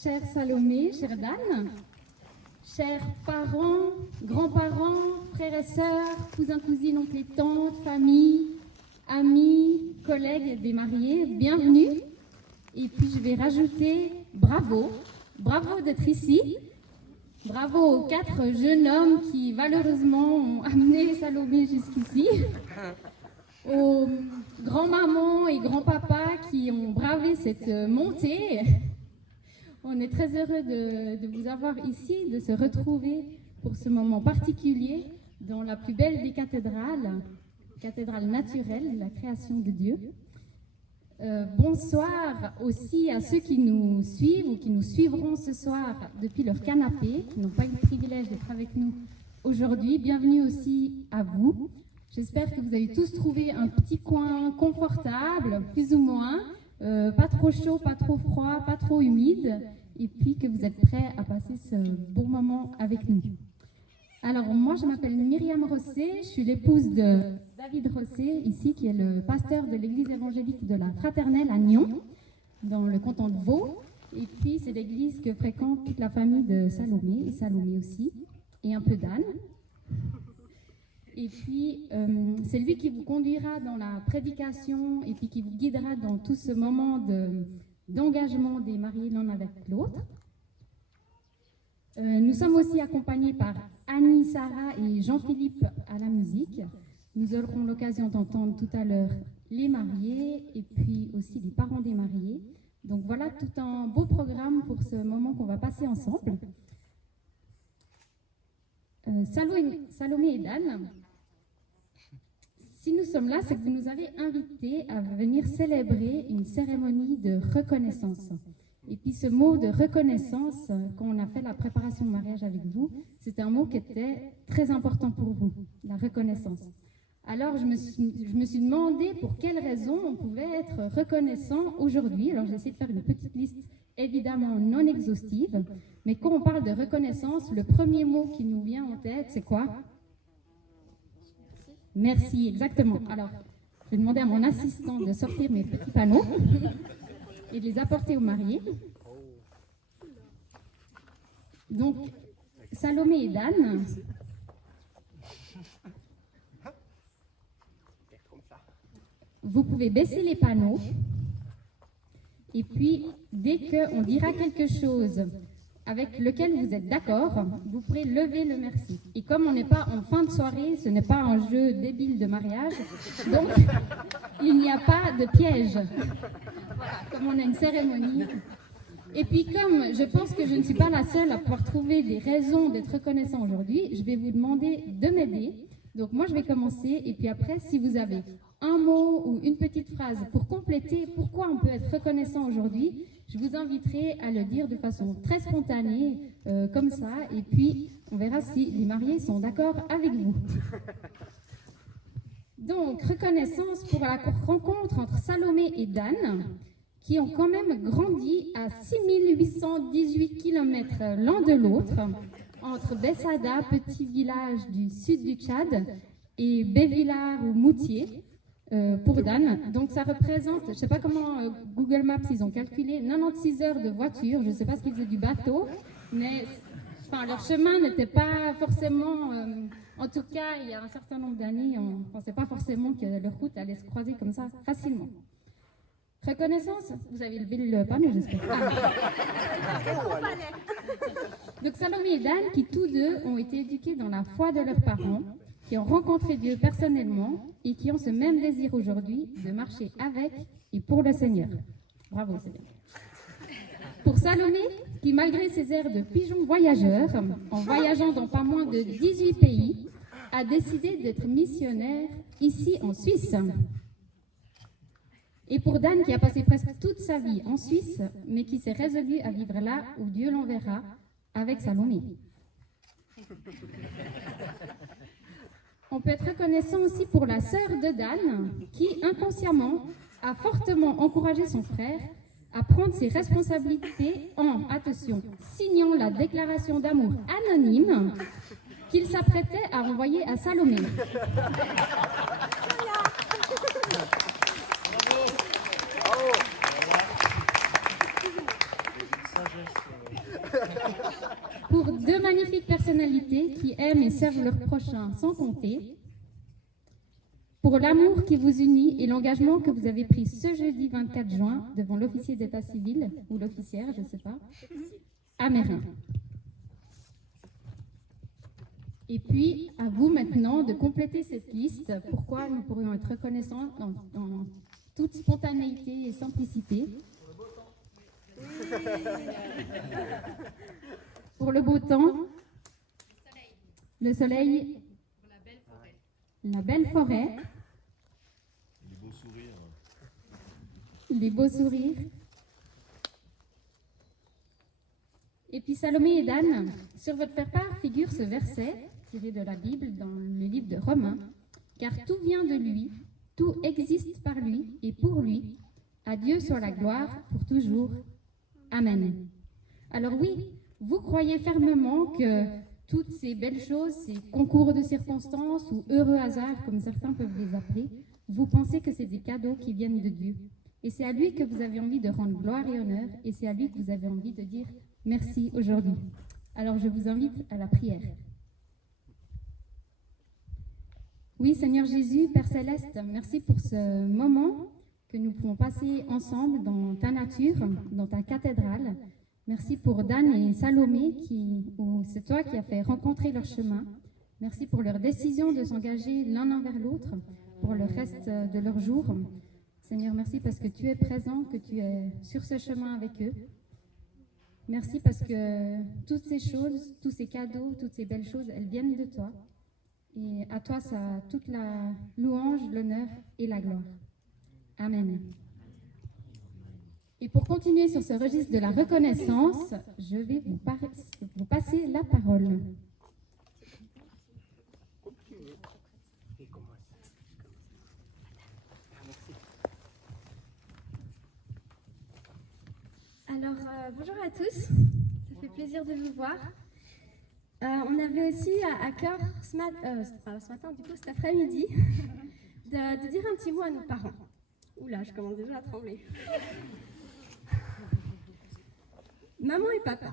chère Salomé, chère Dan, chers parents, grands-parents, frères et sœurs, cousins, cousines, oncles et tantes, familles, amis, collègues des mariés, bienvenue. Et puis je vais rajouter bravo, bravo d'être ici. Bravo aux 4 jeunes hommes qui malheureusement ont amené Salomé jusqu'ici. Aux grands-mamans et grands-papas qui ont bravé cette montée. On est très heureux de vous avoir ici, de se retrouver pour ce moment particulier dans la plus belle des cathédrales, cathédrale naturelle, la création de Dieu. Bonsoir aussi à ceux qui nous suivent ou qui nous suivront ce soir depuis leur canapé, qui n'ont pas eu le privilège d'être avec nous aujourd'hui. Bienvenue aussi à vous. J'espère que vous avez tous trouvé un petit coin confortable, plus ou moins, pas trop chaud, pas trop froid, pas trop humide, et puis que vous êtes prêts à passer ce bon moment avec nous. Alors moi je m'appelle Myriam Rosset, je suis l'épouse de David Rosset, ici, qui est le pasteur de l'église évangélique de la Fraternelle à Nyon, dans le canton de Vaud. Et puis c'est l'église que fréquente toute la famille de Salomé, et Salomé aussi, et un peu d'Anne. Et puis c'est lui qui vous conduira dans la prédication et puis qui vous guidera dans tout ce moment d'engagement des mariés l'un avec l'autre. Nous sommes aussi accompagnés par Annie, Sarah et Jean-Philippe à la musique. Nous aurons l'occasion d'entendre tout à l'heure les mariés et puis aussi les parents des mariés. Donc voilà tout un beau programme pour ce moment qu'on va passer ensemble. Salomé et Dan, si nous sommes là, c'est que vous nous avez invités à venir célébrer une cérémonie de reconnaissance. Et puis ce mot de reconnaissance, quand on a fait la préparation de mariage avec vous, c'est un mot qui était très important pour vous, la reconnaissance. Alors je me suis demandé pour quelles raisons on pouvait être reconnaissant aujourd'hui. Alors j'ai essayé de faire une petite liste évidemment non exhaustive, mais quand on parle de reconnaissance, le premier mot qui nous vient en tête, c'est quoi? Merci, exactement. Alors je vais demander à mon assistant de sortir mes petits panneaux et de les apporter aux mariés. Donc, Salomé et Dan, vous pouvez baisser les panneaux et puis, dès qu'on dira quelque chose avec lequel vous êtes d'accord, vous pourrez lever le merci. Et comme on n'est pas en fin de soirée, ce n'est pas un jeu débile de mariage, donc il n'y a pas de piège. Voilà, comme on a une cérémonie. Et puis comme je pense que je ne suis pas la seule à pouvoir trouver des raisons d'être reconnaissant aujourd'hui, je vais vous demander de m'aider. Donc moi je vais commencer et puis après si vous avez un mot ou une petite phrase pour compléter pourquoi on peut être reconnaissant aujourd'hui, je vous inviterai à le dire de façon très spontanée, comme ça, et puis on verra si les mariés sont d'accord avec vous. Donc, reconnaissance pour la rencontre entre Salomé et Dan, qui ont quand même grandi à 6818 km l'un de l'autre, entre Bessada, petit village du sud du Tchad, et Bévillard ou Moutier, pour Dan. Donc ça représente, je ne sais pas comment Google Maps ils ont calculé, 96 heures de voiture, je ne sais pas ce qu'ils faisaient du bateau, mais enfin, leur chemin n'était pas forcément, en tout cas il y a un certain nombre d'années, on ne pensait pas forcément que leur route allait se croiser comme ça facilement. Reconnaissance, vous avez levé le panneau j'espère. Donc Salomé et Dan qui tous deux ont été éduqués dans la foi de leurs parents, qui ont rencontré Dieu personnellement et qui ont ce même désir aujourd'hui de marcher avec et pour le Seigneur. Bravo, Seigneur. Pour Salomé, qui malgré ses airs de pigeon voyageur, en voyageant dans pas moins de 18 pays, a décidé d'être missionnaire ici en Suisse. Et pour Dan, qui a passé presque toute sa vie en Suisse, mais qui s'est résolu à vivre là où Dieu l'enverra, avec Salomé. On peut être reconnaissant aussi pour la sœur de Dan, qui inconsciemment a fortement encouragé son frère à prendre ses responsabilités en, attention, signant la déclaration d'amour anonyme qu'il s'apprêtait à renvoyer à Salomé. Bravo. personnalités qui aiment et servent leurs prochains sans compter, pour l'amour qui vous unit et l'engagement que vous avez pris ce jeudi 24 juin devant l'officier d'état civil, ou l'officière, je ne sais pas, à Mérin. Et puis, à vous maintenant de compléter cette liste, pourquoi nous pourrions être reconnaissants dans toute spontanéité et simplicité. Pour le beau temps, le soleil, la belle forêt, les beaux sourires. Et puis Salomé et Dan, sur votre faire-part figure ce verset tiré de la Bible dans le livre de Romains, car tout vient de lui, tout existe par lui et pour lui. À Dieu soit la gloire pour toujours. Amen. Alors oui, vous croyez fermement que toutes ces belles choses, ces concours de circonstances ou heureux hasards, comme certains peuvent les appeler, vous pensez que c'est des cadeaux qui viennent de Dieu. Et c'est à lui que vous avez envie de rendre gloire et honneur, et c'est à lui que vous avez envie de dire merci aujourd'hui. Alors je vous invite à la prière. Oui, Seigneur Jésus, Père Céleste, merci pour ce moment que nous pouvons passer ensemble dans ta nature, dans ta cathédrale. Merci pour Dan et Salomé, c'est toi qui as fait rencontrer leur chemin. Merci pour leur décision de s'engager l'un envers l'autre pour le reste de leur jour. Seigneur, merci parce que tu es présent, que tu es sur ce chemin avec eux. Merci parce que toutes ces choses, tous ces cadeaux, toutes ces belles choses, elles viennent de toi. Et à toi, ça a toute la louange, l'honneur et la gloire. Amen. Et pour continuer sur ce registre de la reconnaissance, je vais vous passer la parole. Alors, bonjour à tous, ça fait plaisir de vous voir. On avait aussi à cœur ce matin, du coup cet après-midi, de dire un petit mot à nos parents. Oula, je commence déjà à trembler. Maman et papa.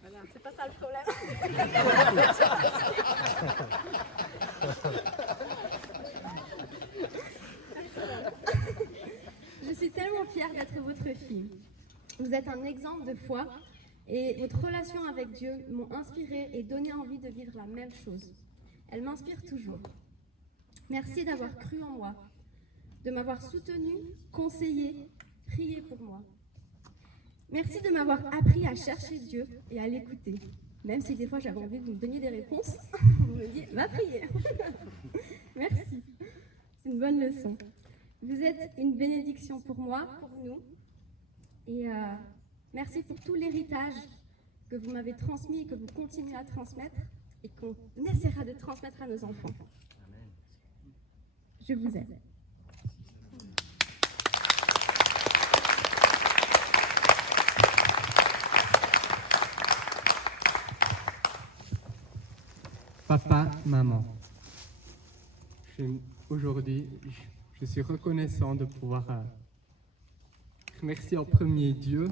Voilà, c'est pas ça le problème. Je suis tellement fière d'être votre fille. Vous êtes un exemple de foi et votre relation avec Dieu m'ont inspirée et donné envie de vivre la même chose. Elle m'inspire toujours. Merci d'avoir cru en moi, de m'avoir soutenue, conseillée, prié pour moi. Merci de m'avoir appris à chercher Dieu et à l'écouter. Même si des fois j'avais envie de vous donner des réponses, vous me dites, va prier. Merci. C'est une bonne leçon. Vous êtes une bénédiction pour moi, pour nous. Et merci pour tout l'héritage que vous m'avez transmis et que vous continuez à transmettre et qu'on essaiera de transmettre à nos enfants. Je vous aime. Papa, maman, aujourd'hui, je suis reconnaissant de pouvoir remercier en premier Dieu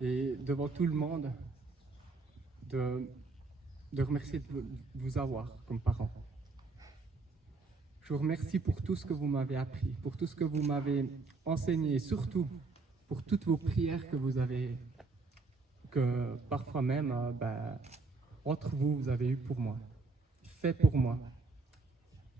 et devant tout le monde de remercier de vous avoir comme parents. Je vous remercie pour tout ce que vous m'avez appris, pour tout ce que vous m'avez enseigné et surtout pour toutes vos prières que vous avez, que parfois même, entre vous, vous avez eu pour moi, fait pour moi.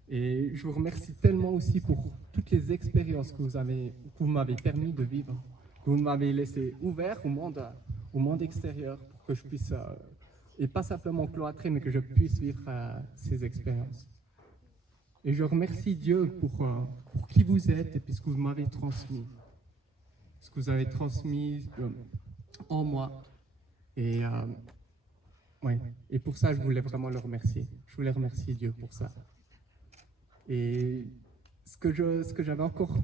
Et je vous remercie tellement aussi pour toutes les expériences que vous m'avez permis de vivre, que vous m'avez laissé ouvert au monde extérieur pour que je puisse, et pas simplement cloîtrer, mais que je puisse vivre ces expériences. Et je remercie Dieu pour qui vous êtes et puis ce que vous m'avez transmis. Ce que vous avez transmis en moi. Et pour ça, je voulais vraiment le remercier. Je voulais remercier Dieu pour ça. Et ce que j'avais encore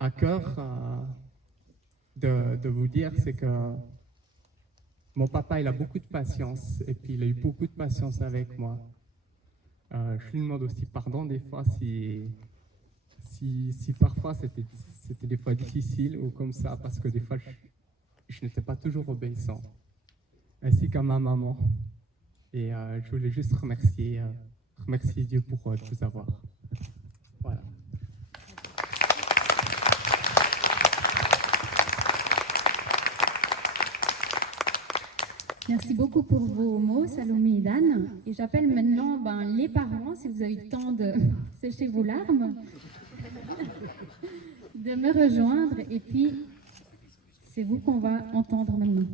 à cœur de vous dire, c'est que mon papa, il a beaucoup de patience, et puis il a eu beaucoup de patience avec moi. Je lui demande aussi pardon des fois si parfois c'était c'était des fois difficile ou comme ça, parce que des fois, je n'étais pas toujours obéissant, ainsi qu'à ma maman. Et je voulais juste remercier Dieu pour de vous avoir. Voilà. Merci beaucoup pour vos mots, Salomé et Dan. Et j'appelle maintenant les parents, si vous avez le temps de sécher vos larmes, de me rejoindre. Et puis, c'est vous qu'on va entendre maintenant.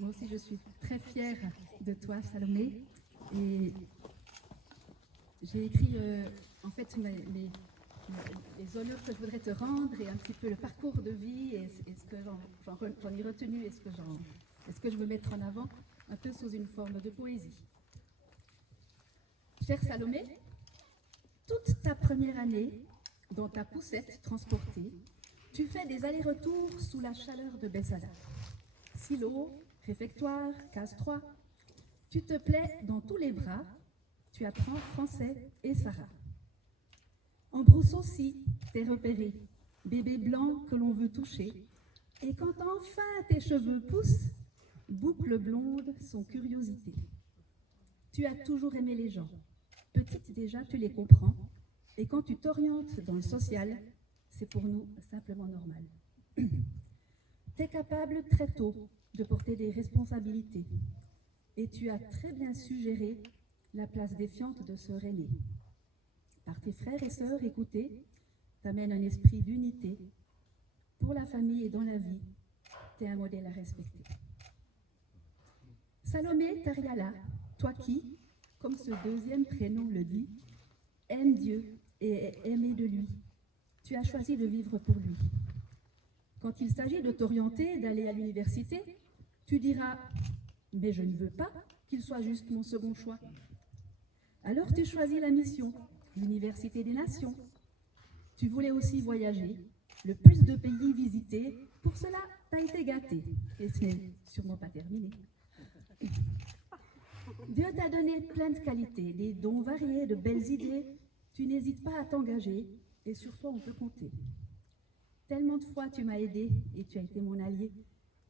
Moi aussi, je suis très fière de toi, Salomé. Et j'ai écrit, en fait, les honneurs que je voudrais te rendre et un petit peu le parcours de vie et ce que j'en ai retenu et ce que je veux mettre en avant, un peu sous une forme de poésie. Cher Salomé, toute ta première année, dans ta poussette transportée, tu fais des allers-retours sous la chaleur de Bessada. Silo, réfectoire, case 3, tu te plais dans tous les bras, tu apprends français et Sarah. En brousse aussi, t'es repéré, bébé blanc que l'on veut toucher, et quand enfin tes cheveux poussent, boucle blonde sans curiosité. Tu as toujours aimé les gens, petite déjà tu les comprends, et quand tu t'orientes dans le social, c'est pour nous simplement normal. T'es capable très tôt de porter des responsabilités, et tu as très bien su gérer la place défiante de sœur aînée. Par tes frères et sœurs écoutés, t'amènes un esprit d'unité. Pour la famille et dans la vie, t'es un modèle à respecter. Salomé Tariala, toi qui, comme ce deuxième prénom le dit, aime Dieu et est aimé de lui, tu as choisi de vivre pour lui. Quand il s'agit de t'orienter, d'aller à l'université, tu diras « mais je ne veux pas qu'il soit juste mon second choix ». Alors tu choisis la mission, l'Université des Nations. Tu voulais aussi voyager, le plus de pays visités, pour cela tu as été gâté, et ce n'est sûrement pas terminé. Dieu t'a donné plein de qualités, des dons variés, de belles idées, tu n'hésites pas à t'engager, et sur toi on peut compter. Tellement de fois tu m'as aidé et tu as été mon allié.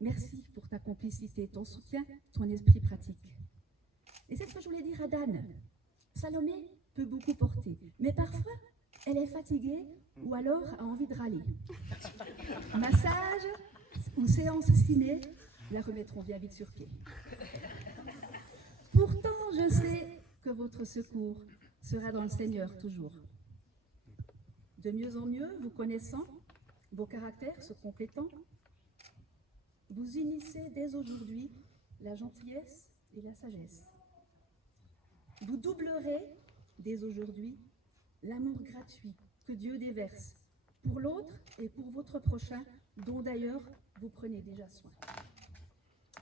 Merci pour ta complicité, ton soutien, ton esprit pratique. Et c'est ce que je voulais dire à Dan. Salomé peut beaucoup porter, mais parfois elle est fatiguée ou alors a envie de râler. Massage ou séance ciné la remettront bien vite sur pied. Pourtant, je sais que votre secours sera dans le Seigneur toujours. De mieux en mieux, vous connaissant, vos caractères se complétant, vous unissez dès aujourd'hui la gentillesse et la sagesse. Vous doublerez dès aujourd'hui l'amour gratuit que Dieu déverse pour l'autre et pour votre prochain, dont d'ailleurs vous prenez déjà soin.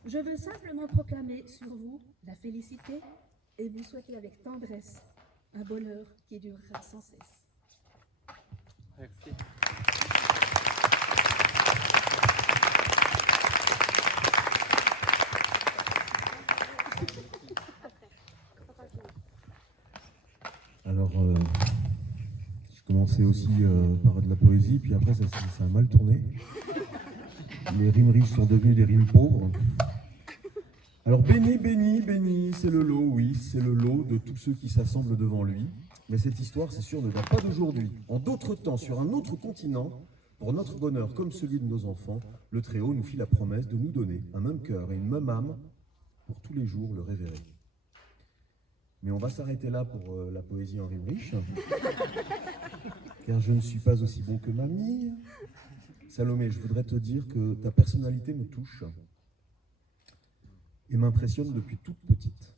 Je veux simplement proclamer sur vous la félicité et vous souhaiter avec tendresse un bonheur qui durera sans cesse. Merci. Alors, je commençais aussi par de la poésie, puis après ça a mal tourné. Les rimes riches sont devenues des rimes pauvres. Alors, béni, béni, béni, c'est le lot, oui, c'est le lot de tous ceux qui s'assemblent devant lui. Mais cette histoire, c'est sûr, ne date pas d'aujourd'hui. En d'autres temps, sur un autre continent, pour notre bonheur comme celui de nos enfants, le Très-Haut nous fit la promesse de nous donner un même cœur et une même âme pour tous les jours le révérer. Mais on va s'arrêter là pour la poésie en rime riche, car je ne suis pas aussi bon que mamie. Salomé, je voudrais te dire que ta personnalité me touche et m'impressionne depuis toute petite.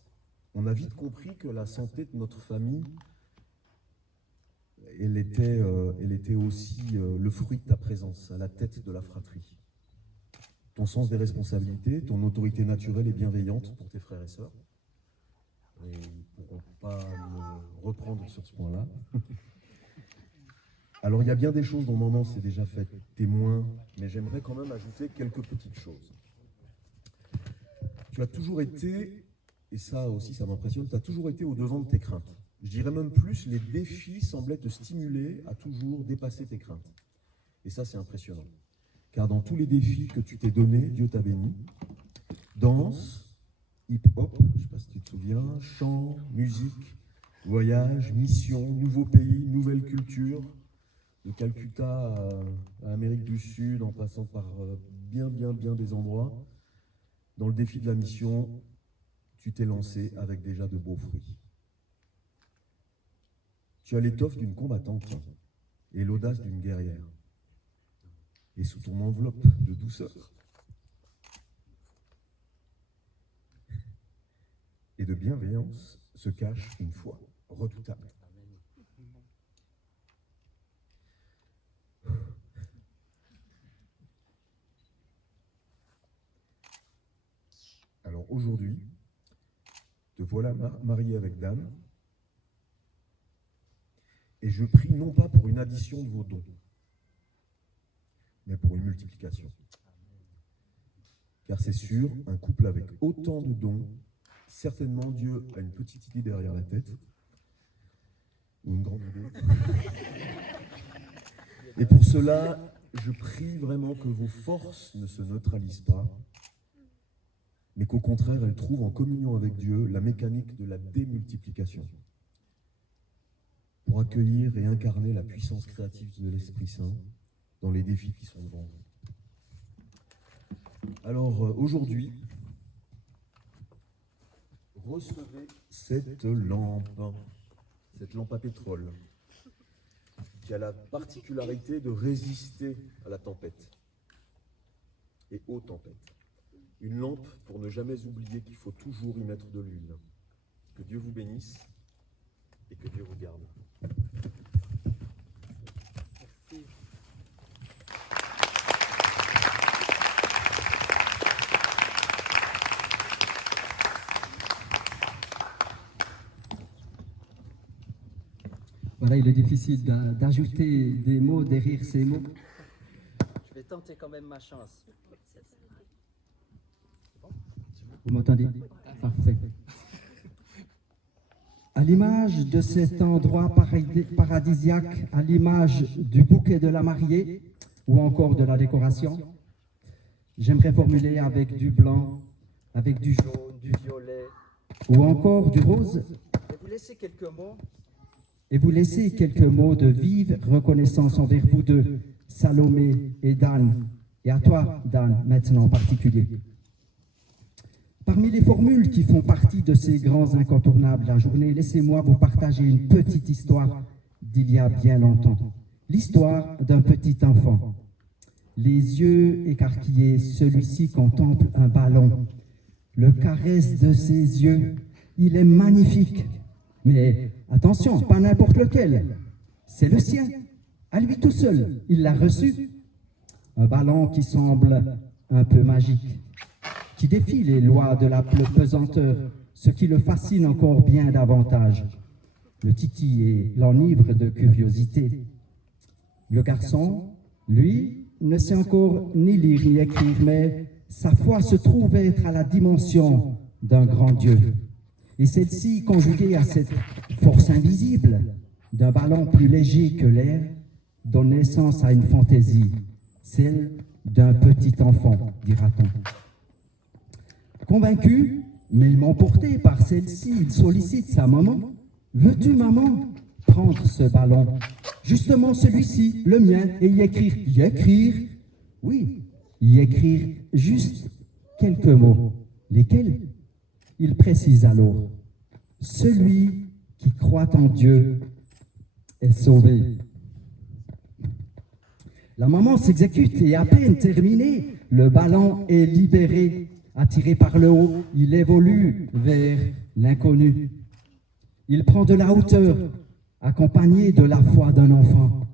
On a vite compris que la santé de notre famille, elle était aussi le fruit de ta présence à la tête de la fratrie. ton sens des responsabilités, ton autorité naturelle et bienveillante pour tes frères et sœurs. Et ils ne pourront pas me reprendre sur ce point-là. Alors, il y a bien des choses dont maman s'est déjà fait témoin, mais j'aimerais quand même ajouter quelques petites choses. Tu as toujours été, et ça aussi ça m'impressionne, tu as toujours été au-devant de tes craintes. Je dirais même plus, les défis semblaient te stimuler à toujours dépasser tes craintes. Et ça, c'est impressionnant. Car dans tous les défis que tu t'es donnés, Dieu t'a béni. Danse, hip-hop, je ne sais pas si tu te souviens, chant, musique, voyage, mission, nouveau pays, nouvelle culture, de Calcutta à Amérique du Sud, en passant par bien des endroits. Dans le défi de la mission, tu t'es lancé avec déjà de beaux fruits. Tu as l'étoffe d'une combattante et l'audace d'une guerrière. Et sous ton enveloppe de douceur et de bienveillance se cache une foi redoutable. Alors aujourd'hui, te voilà marié avec Dan, et je prie non pas pour une addition de vos dons, mais pour une multiplication. Car c'est sûr, un couple avec autant de dons, certainement Dieu a une petite idée derrière la tête, ou une grande idée. Et pour cela, je prie vraiment que vos forces ne se neutralisent pas, mais qu'au contraire, elles trouvent en communion avec Dieu la mécanique de la démultiplication, pour accueillir et incarner la puissance créative de l'Esprit Saint dans les défis qui sont devant vous. Alors aujourd'hui, recevez cette lampe à pétrole, qui a la particularité de résister à la tempête et aux tempêtes. Une lampe pour ne jamais oublier qu'il faut toujours y mettre de l'huile. Que Dieu vous bénisse et que Dieu vous garde. Merci. Voilà, il est difficile d'ajouter des mots derrière ces mots. Je vais tenter quand même ma chance. Vous m'entendez? Parfait. À l'image de cet endroit paradisiaque, à l'image du bouquet de la mariée ou encore de la décoration, j'aimerais formuler avec du blanc, avec du jaune, Du violet. ou encore du rose, Je vais vous laisser quelques mots. et vous laisser quelques mots de vive reconnaissance envers vous deux, Salomé et Dan, et à toi, Dan, maintenant en particulier. Parmi les formules qui font partie de ces grands incontournables de la journée, laissez-moi vous partager une petite histoire d'il y a bien longtemps. L'histoire d'un petit enfant. Les yeux écarquillés, celui-ci contemple un ballon. Le caresse de ses yeux, il est magnifique. Mais attention, pas n'importe lequel. C'est le sien, à lui tout seul. Il l'a reçu. Un ballon qui semble un peu magique, qui défie les lois de la pesanteur, ce qui le fascine encore bien davantage. Le titille et l'enivre de curiosité. Le garçon, lui, ne sait encore ni lire ni écrire, mais sa foi se trouve être à la dimension d'un grand Dieu. Et celle-ci, conjuguée à cette force invisible d'un ballon plus léger que l'air, donne naissance à une fantaisie, celle d'un petit enfant, dira-t-on. Convaincu, mais emporté par celle-ci, il sollicite sa maman. « Veux-tu, maman, prendre ce ballon, justement celui-ci, le mien, et y écrire ?» Y écrire? Oui, y écrire juste quelques mots. Lesquels? Il précise alors. « Celui qui croit en Dieu est sauvé. » La maman s'exécute et à peine terminé, le ballon est libéré. Attiré par le haut, il évolue vers l'inconnu. Il prend de la hauteur, accompagné de la foi d'un enfant.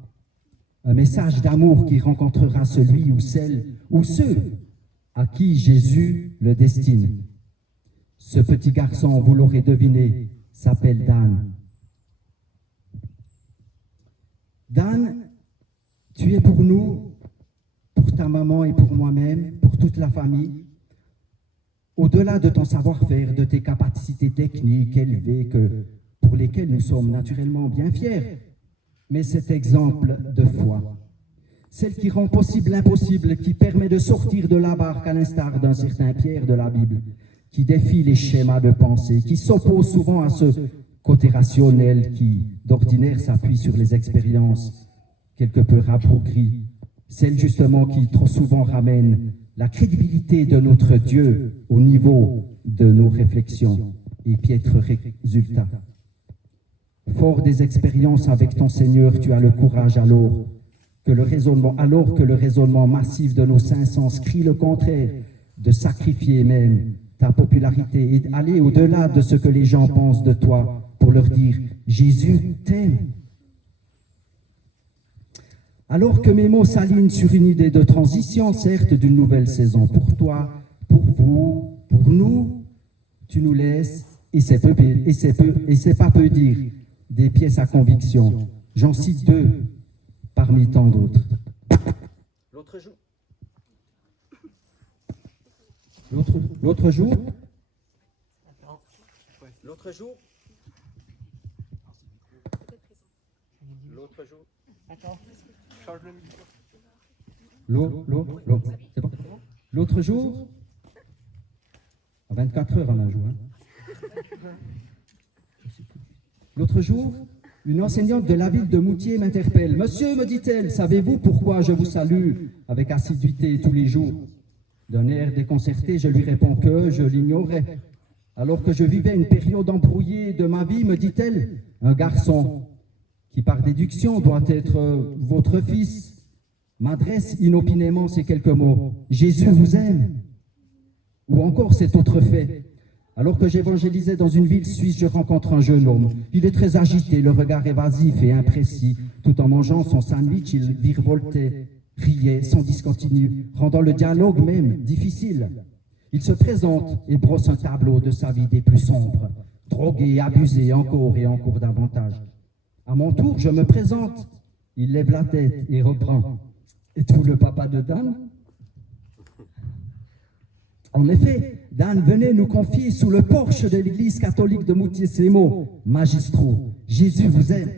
Un message d'amour qui rencontrera celui ou celle ou ceux à qui Jésus le destine. Ce petit garçon, vous l'aurez deviné, s'appelle Dan. Dan, tu es pour nous, pour ta maman et pour moi-même, pour toute la famille, au-delà de ton savoir-faire, de tes capacités techniques élevées pour lesquelles nous sommes naturellement bien fiers, mais cet exemple de foi, celle qui rend possible l'impossible, qui permet de sortir de la barque à l'instar d'un certain Pierre de la Bible, qui défie les schémas de pensée, qui s'oppose souvent à ce côté rationnel qui, d'ordinaire, s'appuie sur les expériences quelque peu rabougries, celle justement qui trop souvent ramène la crédibilité de notre Dieu au niveau de nos réflexions et piètres résultats. Fort des expériences avec ton Seigneur, tu as le courage alors que le raisonnement massif de nos cinq sens crie le contraire, de sacrifier même ta popularité et d'aller au-delà de ce que les gens pensent de toi pour leur dire « Jésus t'aime ». Alors que mes mots s'alignent sur une idée de transition, certes, d'une nouvelle saison pour toi, pour vous, pour nous, tu nous laisses, et c'est pas peu dire, des pièces à conviction. J'en cite deux parmi tant d'autres. L'autre jour. L'autre jour, L'autre jour. L'autre jour. Change le micro. c'est bon. L'autre jour, à 24 heures on a joué. L'autre jour, une enseignante de la ville de Moutier m'interpelle. « Monsieur, me dit-elle, savez-vous pourquoi je vous salue avec assiduité tous les jours ?» D'un air déconcerté, je lui réponds que je l'ignorais. Alors que je vivais une période embrouillée de ma vie, me dit-elle, « Un garçon qui par déduction doit être votre fils, m'adresse inopinément ces quelques mots. « Jésus vous aime !» Ou encore cet autre fait. Alors que j'évangélisais dans une ville suisse, je rencontre un jeune homme. Il est très agité, le regard évasif et imprécis. Tout en mangeant son sandwich, il virevoltait, riait sans discontinu, rendant le dialogue même difficile. Il se présente et brosse un tableau de sa vie des plus sombres, drogué, abusé, encore et encore davantage. À mon tour, je me présente. Il lève la tête et reprend. « Êtes-vous le papa de Dan ?» En effet, Dan venait nous confier sous le porche de l'église catholique de Moutier ces mots magistraux. Jésus vous aime.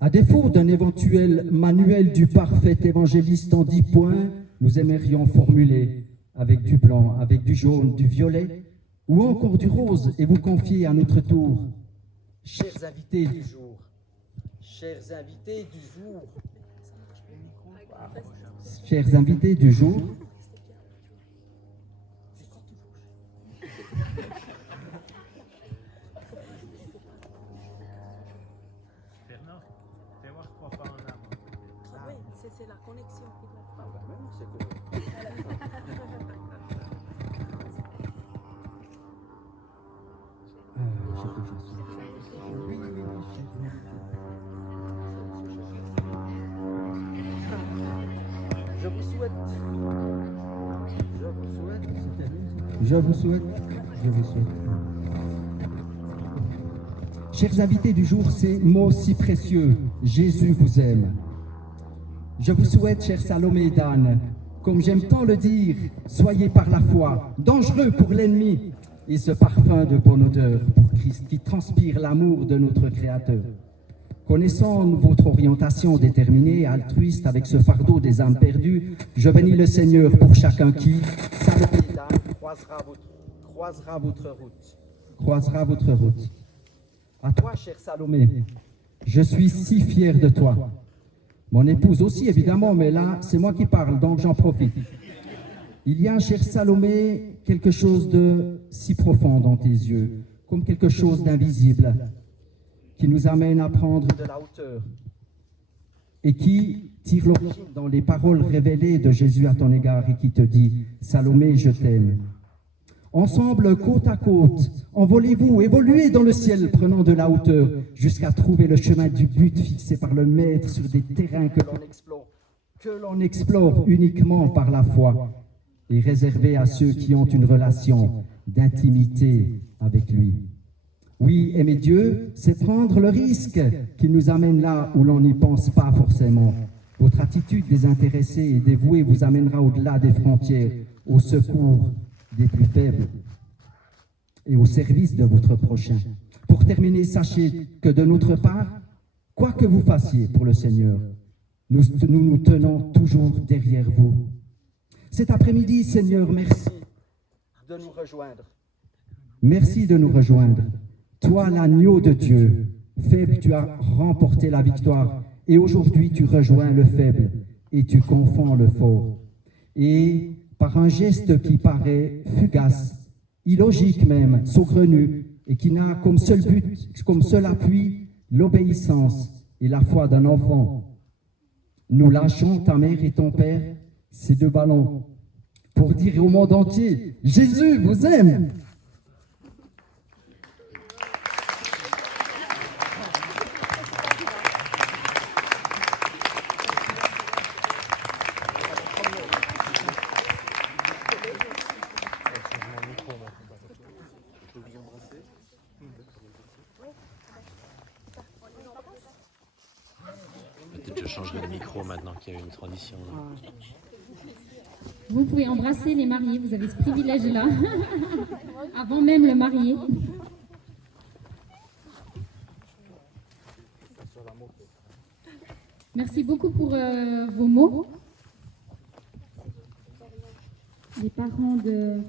À défaut d'un éventuel manuel du parfait évangéliste en 10 points, nous aimerions formuler avec du blanc, avec du jaune, du violet ou encore du rose et vous confier à notre tour. Chers invités du jour. Chers invités du jour. Chers invités du jour. Bernard, fais voir trois pas en avant. Oui, c'est la connexion. Je vous souhaite. Chers invités du jour, ces mots si précieux, Jésus vous aime. Je vous souhaite, chers Salomé et Dan, comme j'aime tant le dire, soyez par la foi, dangereux pour l'ennemi, et ce parfum de bonne odeur pour Christ qui transpire l'amour de notre Créateur. Connaissant votre orientation déterminée, altruiste, avec ce fardeau des âmes perdues, je bénis le Seigneur pour chacun qui, Salomé et Dan, croisera votre route. À toi, cher Salomé, je suis si fier de toi. Mon épouse aussi, évidemment, mais là, c'est moi qui parle, donc j'en profite. Il y a, cher Salomé, quelque chose de si profond dans tes yeux, comme quelque chose d'invisible, qui nous amène à prendre de la hauteur et qui tire l'origine dans les paroles révélées de Jésus à ton égard et qui te dit « Salomé, je t'aime ». Ensemble, côte à côte, envolez-vous, évoluez dans le ciel, prenant de la hauteur, jusqu'à trouver le chemin du but fixé par le Maître sur des terrains que l'on explore que l'on explore uniquement par la foi est réservé à ceux qui ont une relation d'intimité avec lui. Oui, aimer Dieu, c'est prendre le risque qui nous amène là où l'on n'y pense pas forcément. Votre attitude désintéressée et dévouée vous amènera au-delà des frontières, au secours des plus faibles et au service de votre prochain. Pour terminer, sachez que de notre part, quoi que vous fassiez pour le Seigneur, nous nous tenons toujours derrière vous. Cet après-midi, Seigneur, merci de nous rejoindre. Merci de nous rejoindre. Toi, l'agneau de Dieu, faible, tu as remporté la victoire. Et aujourd'hui, tu rejoins le faible et tu confonds le fort. Et par un geste qui paraît fugace, illogique même, saugrenu, et qui n'a comme seul but, comme seul appui, l'obéissance et la foi d'un enfant, nous lâchons ta mère et ton père, ces deux ballons, pour dire au monde entier, Jésus vous aime. Peut-être je changerai de micro maintenant qu'il y a eu une tradition. Vous pouvez embrasser les mariés, vous avez ce privilège-là, avant même le marié. Merci beaucoup pour vos mots. Les parents de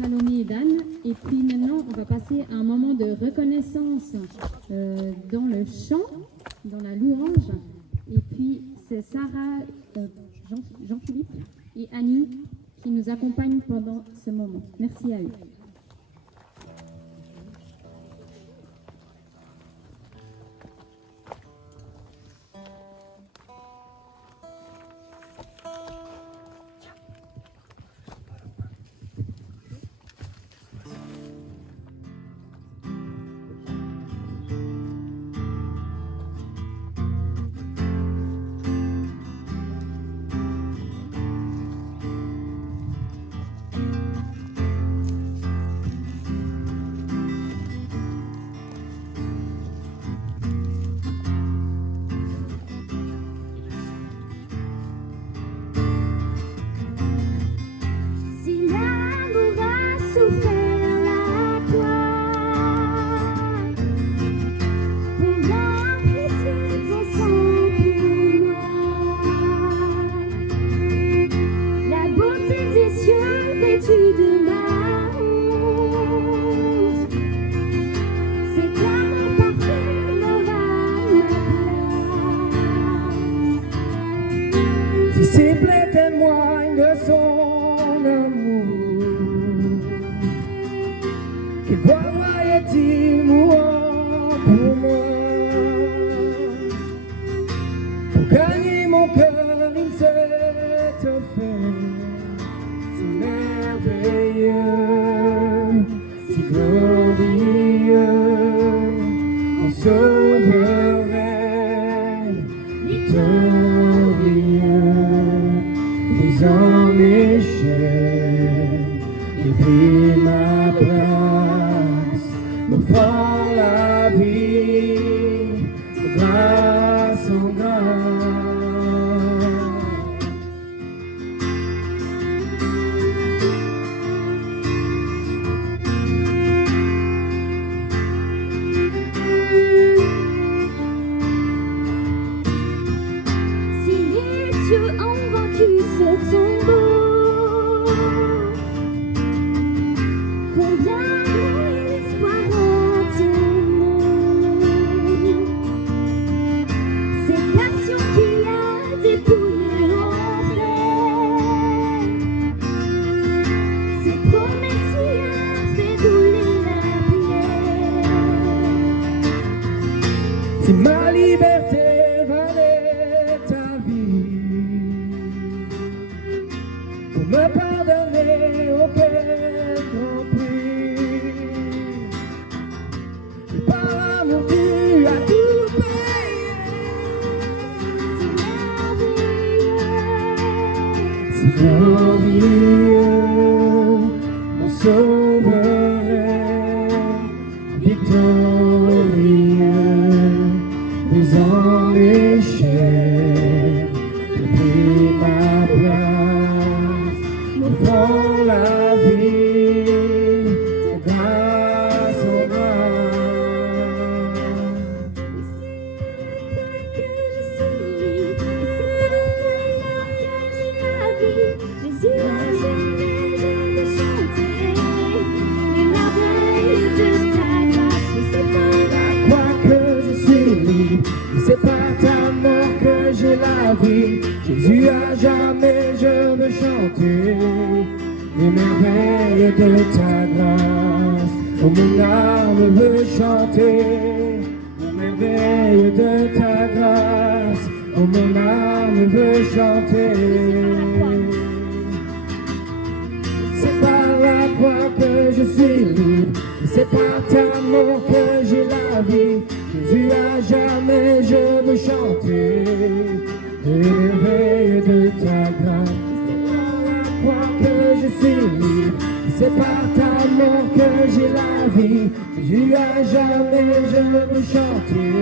Salomé et d'Anne. Et puis maintenant, on va passer à un moment de reconnaissance dans le chant, dans la louange. Et puis, c'est Sarah, Jean-Philippe et Annie qui nous accompagnent pendant ce moment. Merci à eux. chanter les merveilles de ta grâce. Oh, mon âme veut chanter les merveilles de ta grâce. Oh, mon âme veut chanter. C'est par la croix que je suis libre, c'est par ta mort que j'ai la vie. Jésus, à jamais je veux chanter les merveilles de ta grâce. C'est par la croix que je suis libre, c'est par ta mort que j'ai la vie. Jésus, à jamais je veux chanter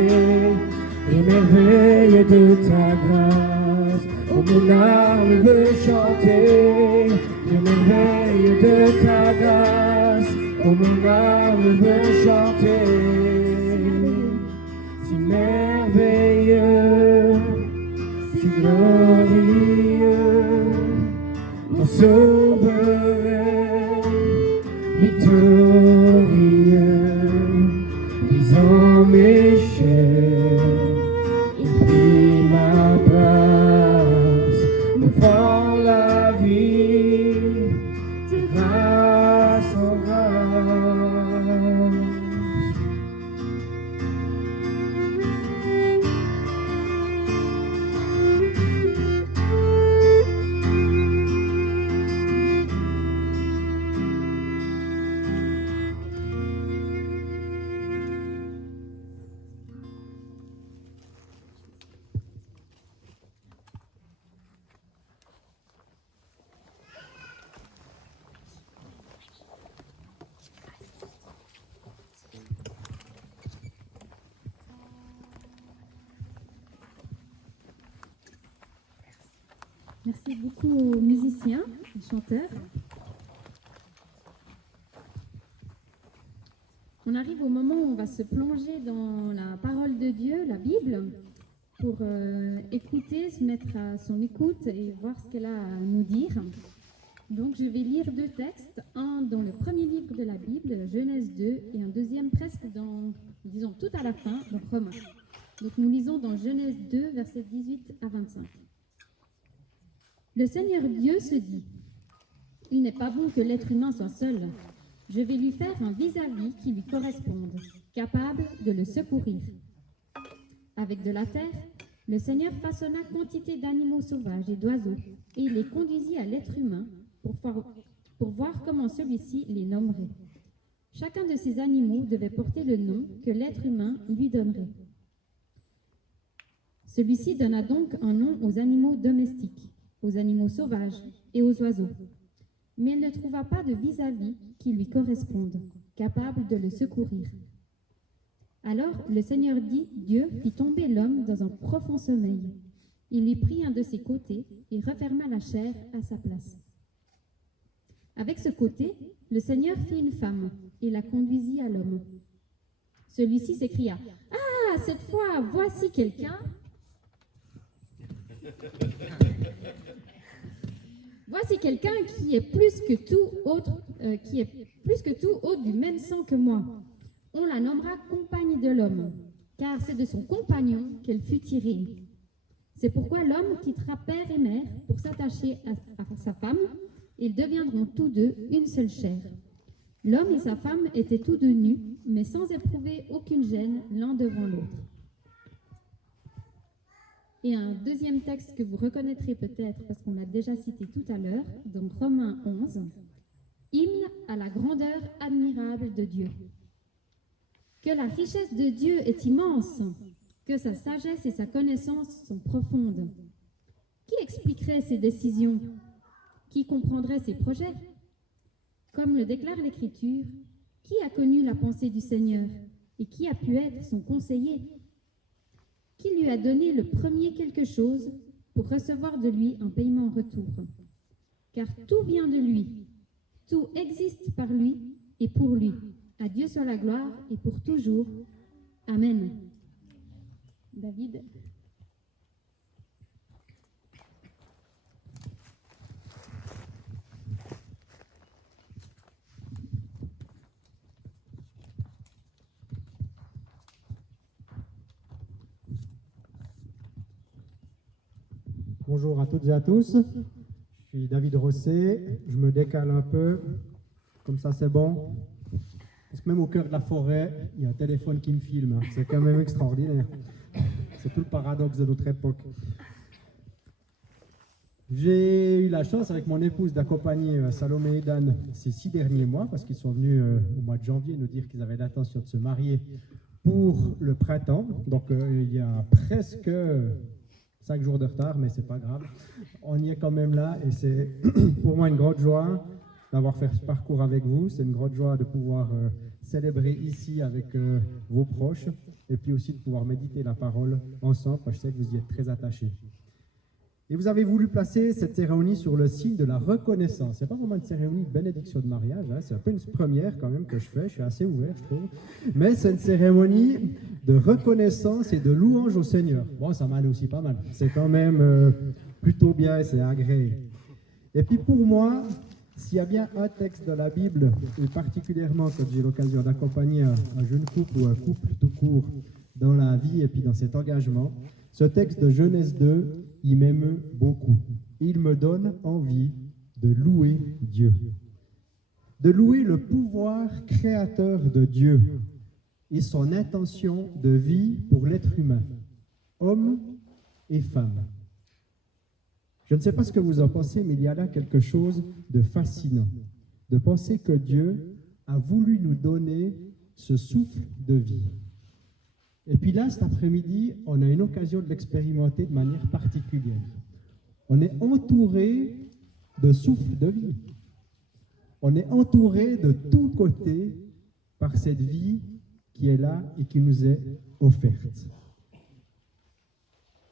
les merveilles de ta grâce. Oh, mon âme veut chanter les merveilles de ta grâce. Oh, mon âme veut chanter. Si merveilleux, si glorieux, mon sauveur est victorieux, brisant mes chaînes, il prit ma place, me fend la vie, de grâce en grâce. Merci beaucoup aux musiciens, aux chanteurs. On arrive au moment où on va se plonger dans la parole de Dieu, la Bible, pour écouter, se mettre à son écoute et voir ce qu'elle a à nous dire. Donc je vais lire deux textes, un dans le premier livre de la Bible, Genèse 2, et un deuxième presque dans, disons tout à la fin, donc Romains. Donc nous lisons dans Genèse 2, versets 18 à 25. Le Seigneur Dieu se dit, « Il n'est pas bon que l'être humain soit seul. Je vais lui faire un vis-à-vis qui lui corresponde, capable de le secourir. » Avec de la terre, le Seigneur façonna quantité d'animaux sauvages et d'oiseaux, et il les conduisit à l'être humain pour voir comment celui-ci les nommerait. Chacun de ces animaux devait porter le nom que l'être humain lui donnerait. Celui-ci donna donc un nom aux animaux domestiques, aux animaux sauvages et aux oiseaux. Mais il ne trouva pas de vis-à-vis qui lui corresponde, capable de le secourir. Alors le Seigneur Dieu fit tomber l'homme dans un profond sommeil. Il lui prit un de ses côtés et referma la chair à sa place. Avec ce côté, le Seigneur fit une femme et la conduisit à l'homme. Celui-ci s'écria, « Ah, cette fois, voici quelqu'un !» Voici quelqu'un qui est plus que tout autre du même sang que moi. On la nommera compagne de l'homme, car c'est de son compagnon qu'elle fut tirée. C'est pourquoi l'homme quittera père et mère pour s'attacher à sa femme, et ils deviendront tous deux une seule chair. L'homme et sa femme étaient tous deux nus, mais sans éprouver aucune gêne l'un devant l'autre. Et un deuxième texte que vous reconnaîtrez peut-être parce qu'on l'a déjà cité tout à l'heure, donc Romains 11, hymne à la grandeur admirable de Dieu. Que la richesse de Dieu est immense, que sa sagesse et sa connaissance sont profondes. Qui expliquerait ses décisions? Qui comprendrait ses projets? Comme le déclare l'Écriture, qui a connu la pensée du Seigneur et qui a pu être son conseiller? Qui lui a donné le premier quelque chose pour recevoir de lui un paiement en retour? Car tout vient de lui, tout existe par lui et pour lui. À Dieu soit la gloire et pour toujours. Amen. David. Bonjour à toutes et à tous. Je suis David Rosset, je me décale un peu, comme ça c'est bon. Parce que même au cœur de la forêt, il y a un téléphone qui me filme, hein. C'est quand même extraordinaire. C'est tout le paradoxe de notre époque. J'ai eu la chance avec mon épouse d'accompagner Salomé et Dan ces 6 derniers mois, parce qu'ils sont venus au mois de janvier nous dire qu'ils avaient l'intention de se marier pour le printemps. Donc il y a presque 5 jours de retard, mais c'est pas grave. On y est quand même là et c'est pour moi une grande joie d'avoir fait ce parcours avec vous. C'est une grande joie de pouvoir célébrer ici avec vos proches et puis aussi de pouvoir méditer la parole ensemble, parce que je sais que vous y êtes très attachés. Et vous avez voulu placer cette cérémonie sur le signe de la reconnaissance. Ce n'est pas vraiment une cérémonie de bénédiction de mariage, hein. C'est un peu une première quand même que je fais, je suis assez ouvert je trouve. Mais c'est une cérémonie de reconnaissance et de louange au Seigneur. Bon, ça m'allait aussi pas mal. C'est quand même plutôt bien et c'est agréé. Et puis pour moi, s'il y a bien un texte de la Bible, et particulièrement quand j'ai l'occasion d'accompagner un jeune couple ou un couple tout court dans la vie et puis dans cet engagement, ce texte de Genèse 2, il m'émeut beaucoup. Il me donne envie de louer Dieu, de louer le pouvoir créateur de Dieu et son intention de vie pour l'être humain, homme et femme. Je ne sais pas ce que vous en pensez, mais il y a là quelque chose de fascinant, de penser que Dieu a voulu nous donner ce souffle de vie. Et puis là, cet après-midi, on a une occasion de l'expérimenter de manière particulière. On est entouré de souffle de vie. On est entouré de tous côtés par cette vie qui est là et qui nous est offerte.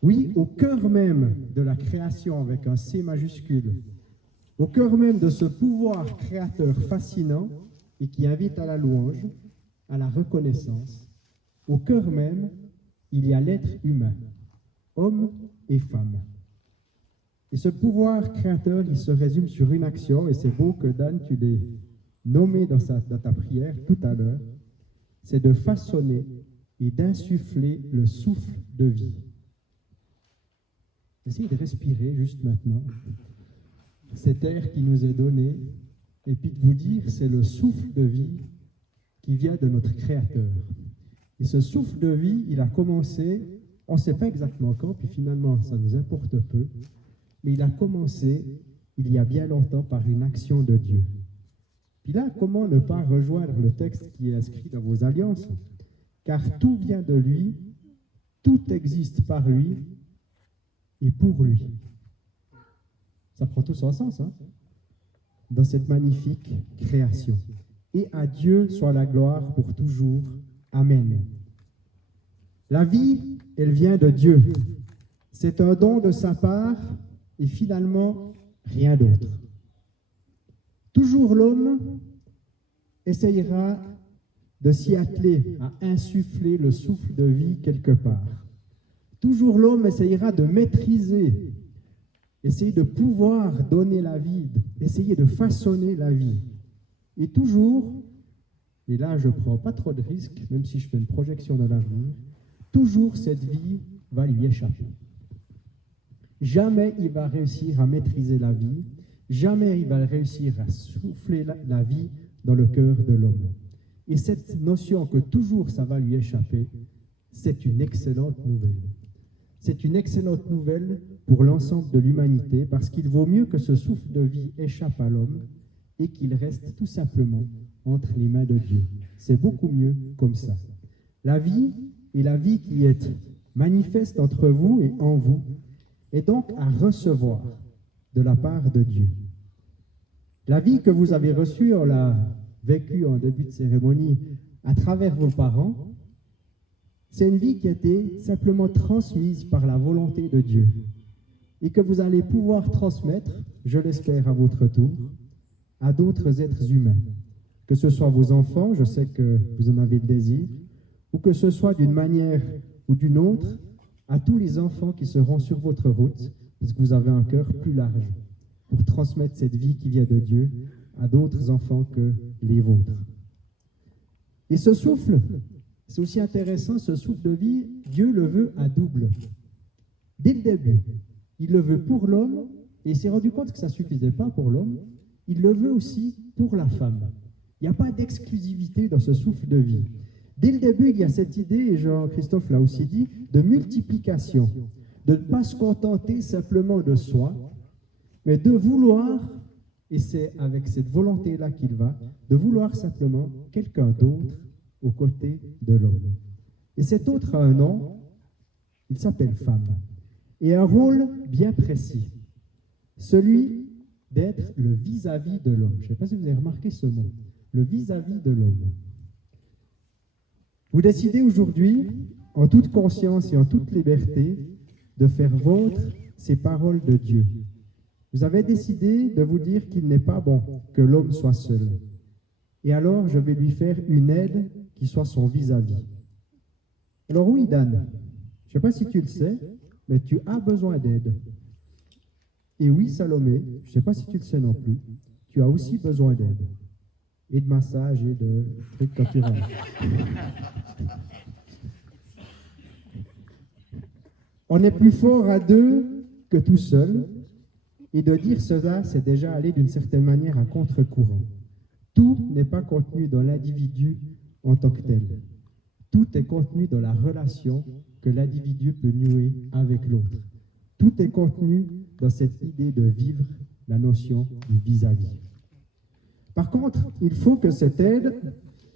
Oui, au cœur même de la création avec un C majuscule, au cœur même de ce pouvoir créateur fascinant et qui invite à la louange, à la reconnaissance, au cœur même, il y a l'être humain, homme et femme. Et ce pouvoir créateur, il se résume sur une action, et c'est beau que Dan, tu l'aies nommé dans ta prière tout à l'heure, c'est de façonner et d'insuffler le souffle de vie. Essayez de respirer juste maintenant cet air qui nous est donné, et puis de vous dire, c'est le souffle de vie qui vient de notre Créateur. Et ce souffle de vie, il a commencé, on ne sait pas exactement quand, puis finalement, ça nous importe peu, mais il a commencé il y a bien longtemps par une action de Dieu. Puis là, comment ne pas rejoindre le texte qui est inscrit dans vos alliances? Car tout vient de lui, tout existe par lui et pour lui. Ça prend tout son sens, hein, dans cette magnifique création. Et à Dieu soit la gloire pour toujours. Amen. La vie, elle vient de Dieu. C'est un don de sa part et finalement rien d'autre. Toujours l'homme essayera de s'y atteler à insuffler le souffle de vie quelque part. Toujours l'homme essayera de maîtriser, essayer de pouvoir donner la vie, essayer de façonner la vie. Et toujours, et là je ne prends pas trop de risques, même si je fais une projection de l'avenir, toujours cette vie va lui échapper. Jamais il va réussir à maîtriser la vie, jamais il va réussir à souffler la vie dans le cœur de l'homme. Et cette notion que toujours ça va lui échapper, c'est une excellente nouvelle. C'est une excellente nouvelle pour l'ensemble de l'humanité, parce qu'il vaut mieux que ce souffle de vie échappe à l'homme et qu'il reste tout simplement entre les mains de Dieu. C'est beaucoup mieux comme ça. La vie et la vie qui est manifeste entre vous et en vous est donc à recevoir de la part de Dieu. La vie que vous avez reçue, on l'a vécue en début de cérémonie à travers vos parents, c'est une vie qui a été simplement transmise par la volonté de Dieu et que vous allez pouvoir transmettre, je l'espère à votre tour, à d'autres êtres humains. Que ce soit vos enfants, je sais que vous en avez le désir, ou que ce soit d'une manière ou d'une autre, à tous les enfants qui seront sur votre route, parce que vous avez un cœur plus large pour transmettre cette vie qui vient de Dieu à d'autres enfants que les vôtres. Et ce souffle, c'est aussi intéressant, ce souffle de vie, Dieu le veut à double. Dès le début, il le veut pour l'homme et il s'est rendu compte que ça ne suffisait pas pour l'homme, il le veut aussi pour la femme. Il n'y a pas d'exclusivité dans ce souffle de vie. Dès le début, il y a cette idée, et Jean-Christophe l'a aussi dit, de multiplication, de ne pas se contenter simplement de soi, mais de vouloir, et c'est avec cette volonté-là qu'il va, de vouloir simplement quelqu'un d'autre aux côtés de l'homme. Et cet autre a un nom, il s'appelle femme, et un rôle bien précis, celui d'être le vis-à-vis de l'homme. Je ne sais pas si vous avez remarqué ce mot, le vis-à-vis de l'homme. Vous décidez aujourd'hui, en toute conscience et en toute liberté, de faire vôtre ces paroles de Dieu. Vous avez décidé de vous dire qu'il n'est pas bon que l'homme soit seul. Et alors, je vais lui faire une aide qui soit son vis-à-vis. Alors oui, Dan, je ne sais pas si tu le sais, mais tu as besoin d'aide. Et oui, Salomé, je ne sais pas si tu le sais non plus, tu as aussi besoin d'aide. Et de massage et de trucs quand tu rentres. On est plus fort à deux que tout seul, et de dire cela, c'est déjà aller d'une certaine manière à contre-courant. Tout n'est pas contenu dans l'individu en tant que tel. Tout est contenu dans la relation que l'individu peut nouer avec l'autre. Tout est contenu dans cette idée de vivre la notion du vis-à-vis. Par contre, il faut que cette aide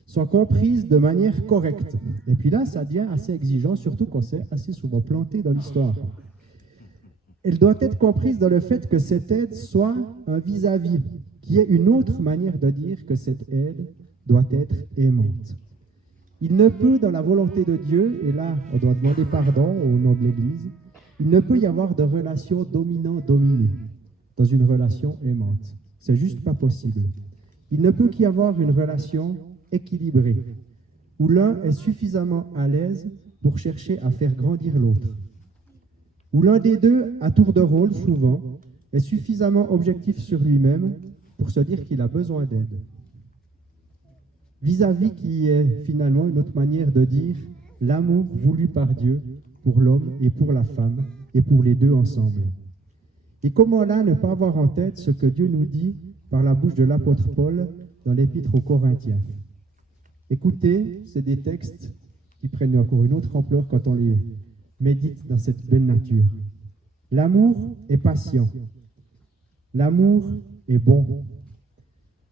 soit comprise de manière correcte. Et puis là, ça devient assez exigeant, surtout qu'on s'est assez souvent planté dans l'histoire. Elle doit être comprise dans le fait que cette aide soit un vis-à-vis, qui est une autre manière de dire que cette aide doit être aimante. Il ne peut, dans la volonté de Dieu, et là, on doit demander pardon au nom de l'Église, il ne peut y avoir de relation dominant-dominé dans une relation aimante. C'est juste pas possible. Il ne peut qu'y avoir une relation équilibrée, où l'un est suffisamment à l'aise pour chercher à faire grandir l'autre, où l'un des deux, à tour de rôle souvent, est suffisamment objectif sur lui-même pour se dire qu'il a besoin d'aide. Vis-à-vis qui est finalement une autre manière de dire l'amour voulu par Dieu pour l'homme et pour la femme, et pour les deux ensemble. Et comment là ne pas avoir en tête ce que Dieu nous dit par la bouche de l'apôtre Paul dans l'épître aux Corinthiens. Écoutez, c'est des textes qui prennent encore une autre ampleur quand on les médite dans cette belle nature. L'amour est patient. L'amour est bon.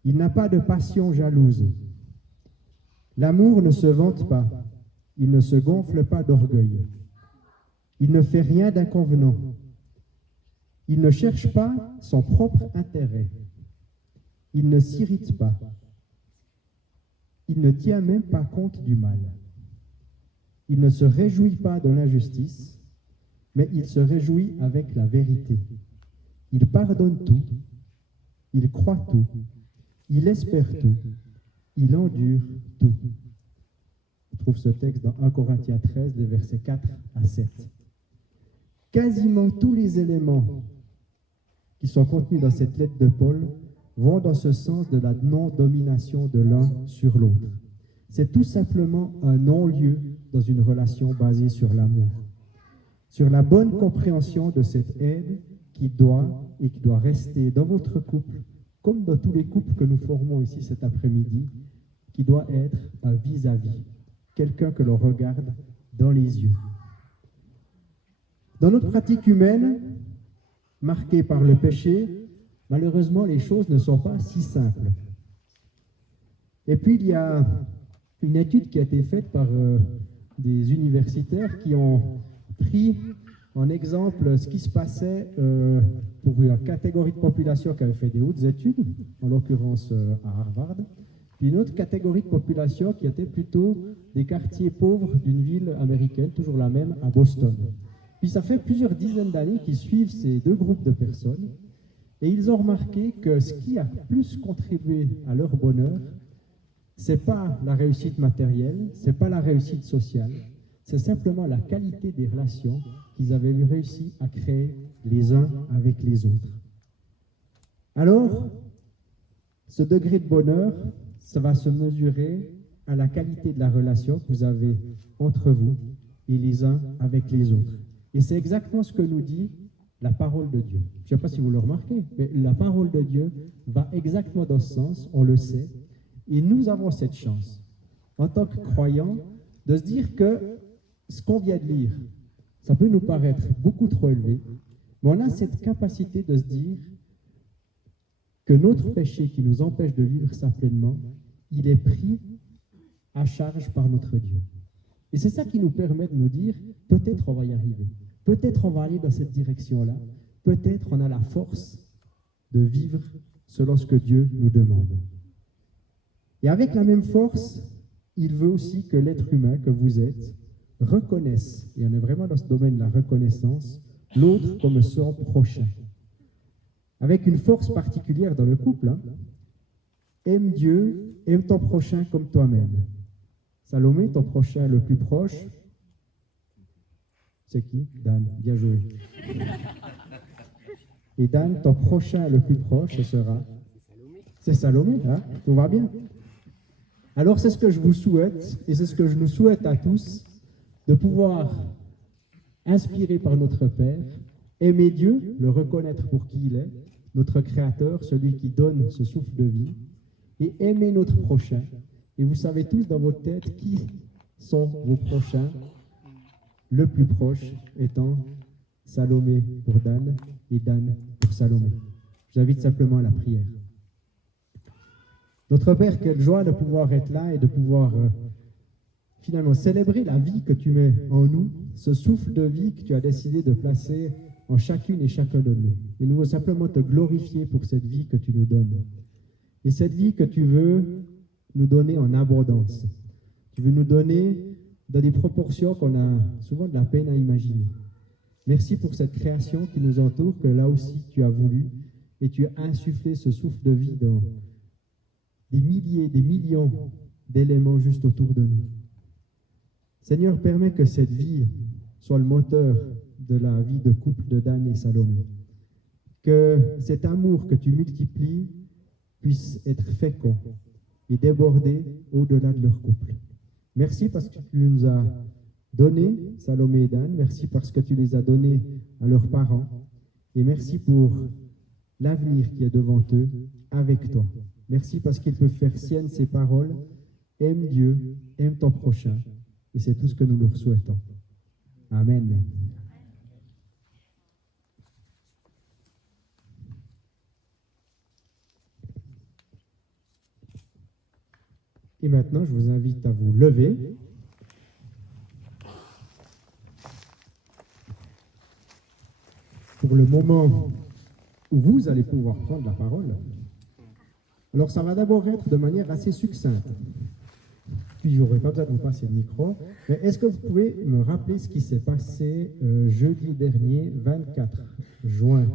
Il n'a pas de passion jalouse. L'amour ne se vante pas. Il ne se gonfle pas d'orgueil. Il ne fait rien d'inconvenant. Il ne cherche pas son propre intérêt. Il ne s'irrite pas. Il ne tient même pas compte du mal. Il ne se réjouit pas de l'injustice, mais il se réjouit avec la vérité. Il pardonne tout. Il croit tout. Il espère tout. Il endure tout. On trouve ce texte dans 1 Corinthiens 13, les versets 4 à 7. Quasiment tous les éléments qui sont contenus dans cette lettre de Paul vont dans ce sens de la non-domination de l'un sur l'autre. C'est tout simplement un non-lieu dans une relation basée sur l'amour, sur la bonne compréhension de cette aide qui doit rester dans votre couple, comme dans tous les couples que nous formons ici cet après-midi, qui doit être un vis-à-vis, quelqu'un que l'on regarde dans les yeux. Dans notre pratique humaine, marquée par le péché, malheureusement, les choses ne sont pas si simples. Et puis, il y a une étude qui a été faite par des universitaires qui ont pris en exemple ce qui se passait pour une catégorie de population qui avait fait des hautes études, en l'occurrence à Harvard, puis une autre catégorie de population qui était plutôt des quartiers pauvres d'une ville américaine, toujours la même, à Boston. Puis ça fait plusieurs dizaines d'années qu'ils suivent ces deux groupes de personnes, et ils ont remarqué que ce qui a plus contribué à leur bonheur, c'est pas la réussite matérielle, c'est pas la réussite sociale, c'est simplement la qualité des relations qu'ils avaient réussi à créer les uns avec les autres. Alors, ce degré de bonheur, ça va se mesurer à la qualité de la relation que vous avez entre vous et les uns avec les autres. Et c'est exactement ce que nous dit la parole de Dieu. Je ne sais pas si vous le remarquez, mais la parole de Dieu va exactement dans ce sens, on le sait. Et nous avons cette chance, en tant que croyants, de se dire que ce qu'on vient de lire, ça peut nous paraître beaucoup trop élevé, mais on a cette capacité de se dire que notre péché qui nous empêche de vivre ça pleinement, il est pris à charge par notre Dieu. Et c'est ça qui nous permet de nous dire, peut-être on va y arriver, peut-être on va aller dans cette direction-là, peut-être on a la force de vivre selon ce que Dieu nous demande. Et avec la même force, il veut aussi que l'être humain que vous êtes reconnaisse, et on est vraiment dans ce domaine de la reconnaissance, l'autre comme son prochain. Avec une force particulière dans le couple, hein. Aime Dieu, aime ton prochain comme toi-même. Salomé, ton prochain le plus proche, c'est qui? Dan, bien joué. Et Dan, ton prochain le plus proche, ce sera? C'est Salomé, hein? Tout va bien. Alors c'est ce que je vous souhaite, et c'est ce que je nous souhaite à tous, de pouvoir, inspiré par notre Père, aimer Dieu, le reconnaître pour qui il est, notre Créateur, celui qui donne ce souffle de vie, et aimer notre prochain. Et vous savez tous dans votre tête qui sont vos prochains, le plus proche étant Salomé pour Dan et Dan pour Salomé. J'invite simplement à la prière. Notre Père, quelle joie de pouvoir être là et de pouvoir finalement célébrer la vie que tu mets en nous, ce souffle de vie que tu as décidé de placer en chacune et chacun de nous. Et nous voulons simplement te glorifier pour cette vie que tu nous donnes. Et cette vie que tu veux nous donner en abondance. Tu veux nous donner dans des proportions qu'on a souvent de la peine à imaginer. Merci pour cette création qui nous entoure, que là aussi tu as voulu, et tu as insufflé ce souffle de vie dans des milliers, des millions d'éléments juste autour de nous. Seigneur, permets que cette vie soit le moteur de la vie de couple de Dan et Salomé. Que cet amour que tu multiplies puisse être fécond et déborder au-delà de leur couple. Merci parce que tu nous as donné Salomé et Dan. Merci parce que tu les as donnés à leurs parents. Et merci pour l'avenir qui est devant eux avec toi. Merci parce qu'ils peuvent faire siennes ces paroles. Aime Dieu, aime ton prochain. Et c'est tout ce que nous leur souhaitons. Amen. Et maintenant, je vous invite à vous lever. Pour le moment où vous allez pouvoir prendre la parole. Alors, ça va d'abord être de manière assez succincte. Puis, j'aurai pas besoin de vous passer le micro. Mais est-ce que vous pouvez me rappeler ce qui s'est passé jeudi dernier, 24 juin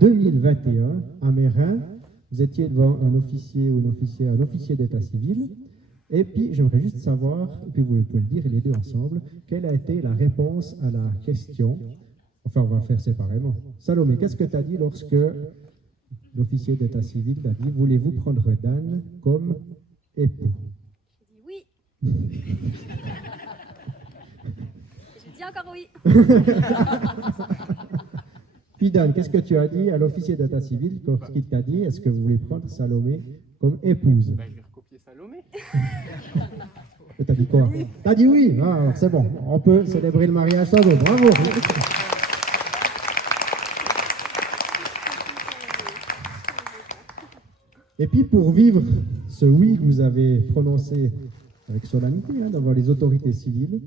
2021, à Mérin? Vous étiez devant un officier ou un officier d'état civil. Et puis, j'aimerais juste savoir, et puis vous pouvez le dire les deux ensemble, quelle a été la réponse à la question. Enfin, on va faire séparément. Salomé, qu'est-ce que tu as dit lorsque l'officier d'état civil t'a dit, voulez-vous prendre Dan comme époux? J'ai dit oui. J'ai dit encore oui. Puis Dan, qu'est-ce que tu as dit à l'officier d'état civil lorsqu'il t'a dit, est-ce que vous voulez prendre Salomé comme épouse? Ben, je vais recopier Salomé. T'as dit quoi? Oui. T'as dit oui. Ah, alors c'est bon, on peut célébrer le mariage sans eux. Bravo. Et puis pour vivre ce oui que vous avez prononcé avec solennité devant les autorités civiles,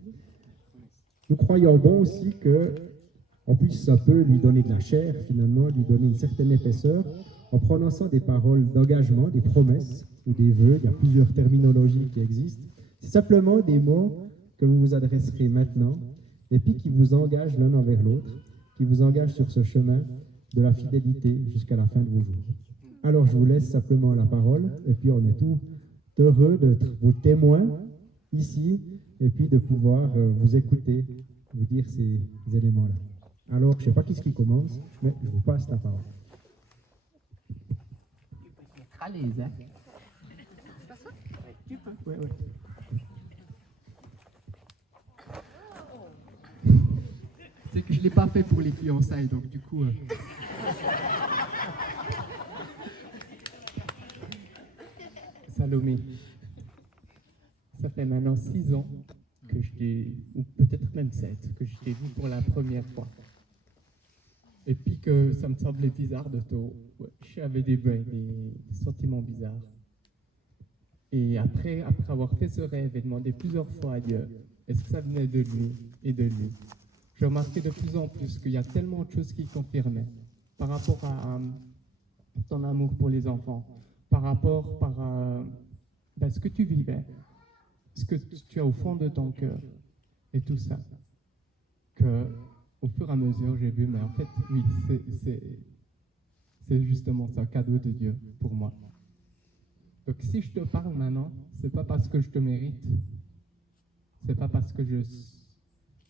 nous croyons bon aussi qu'on puisse un peu lui donner de la chair, finalement, lui donner une certaine épaisseur, en prononçant des paroles d'engagement, des promesses ou des vœux. Il y a plusieurs terminologies qui existent. C'est simplement des mots que vous vous adresserez maintenant, et puis qui vous engagent l'un envers l'autre, qui vous engagent sur ce chemin de la fidélité jusqu'à la fin de vos jours. Alors je vous laisse simplement la parole, et puis on est tout heureux d'être vos témoins ici, et puis de pouvoir vous écouter, vous dire ces éléments-là. Alors, je ne sais pas qui commence, mais je vous passe la parole. Tu peux te mettre à l'aise, hein? Tu peux. Ouais, ouais. C'est que je l'ai pas fait pour les fiançailles, donc du coup... Salomé, ça fait maintenant 6 ans que je t'ai, ou peut-être même 7, que je t'ai vu pour la première fois. Et puis que ça me semblait bizarre de te... Ouais, j'avais des sentiments bizarres. Et après avoir fait ce rêve et demandé plusieurs fois à Dieu, est-ce que ça venait de lui et de lui, je remarquais de plus en plus qu'il y a tellement de choses qui confirmaient par rapport à ton amour pour les enfants, par rapport à ce que tu vivais, ce que tu as au fond de ton cœur et tout ça, que au fur et à mesure j'ai vu, mais en fait oui, c'est justement ça, cadeau de Dieu pour moi. Donc si je te parle maintenant, c'est pas parce que je te mérite, c'est pas parce que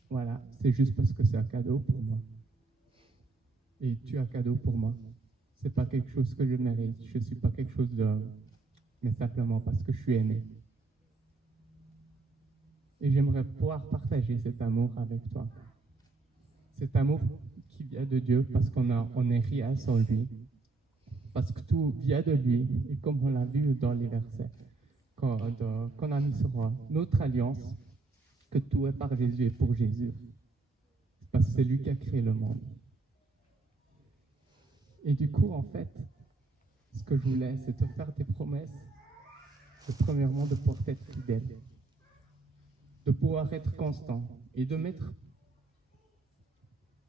voilà, c'est juste parce que c'est un cadeau pour moi. Et tu es un cadeau pour moi. C'est pas quelque chose que je mérite, je suis pas quelque chose de... mais simplement parce que je suis aimé. Et j'aimerais pouvoir partager cet amour avec toi. Cet amour qui vient de Dieu parce qu'on n'est rien sans lui. Parce que tout vient de lui. Et comme on l'a vu dans les versets qu'on a mis sur notre alliance, que tout est par Jésus et pour Jésus. Parce que c'est lui qui a créé le monde. Et du coup, en fait, ce que je voulais, c'est te faire des promesses. Premièrement, de pouvoir être fidèle. De pouvoir être constant. Et de mettre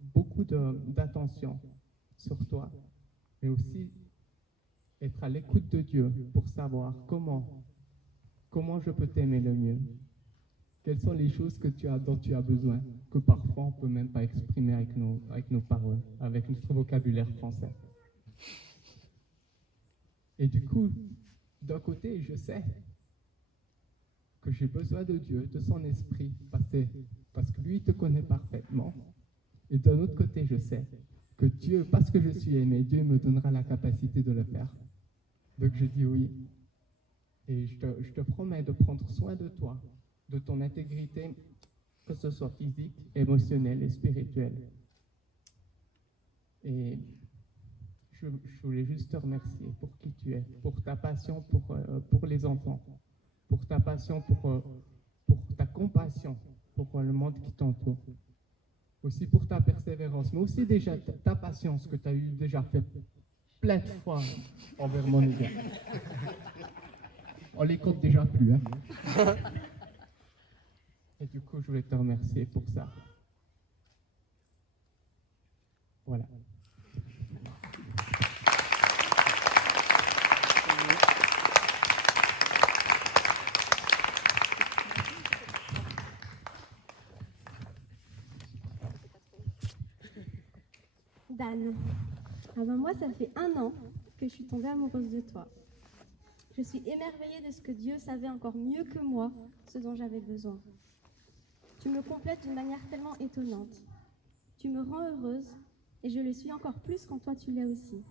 beaucoup d'attention sur toi. Mais aussi être à l'écoute de Dieu pour savoir comment je peux t'aimer le mieux. Quelles sont les choses dont tu as besoin, que parfois on ne peut même pas exprimer avec nos paroles, avec notre vocabulaire français. Et du coup, d'un côté, je sais que j'ai besoin de Dieu, de son esprit, parce que lui te connaît parfaitement. Et d'un autre côté, je sais que Dieu, parce que je suis aimé, Dieu me donnera la capacité de le faire. Donc je dis oui. Et je te promets de prendre soin de toi, de ton intégrité, que ce soit physique, émotionnelle et spirituelle. Et je voulais juste te remercier pour qui tu es, pour ta passion pour les enfants, pour ta passion pour ta compassion pour le monde qui t'entoure, aussi pour ta persévérance, mais aussi déjà ta patience que tu as eu déjà fait plein de fois envers mon égard. On les compte déjà plus, hein. Et du coup, je voulais te remercier pour ça. Voilà. Dan, moi ça fait 1 an que je suis tombée amoureuse de toi. Je suis émerveillée de ce que Dieu savait encore mieux que moi, ce dont j'avais besoin. Tu me complètes d'une manière tellement étonnante. Tu me rends heureuse et je le suis encore plus quand toi tu l'es aussi.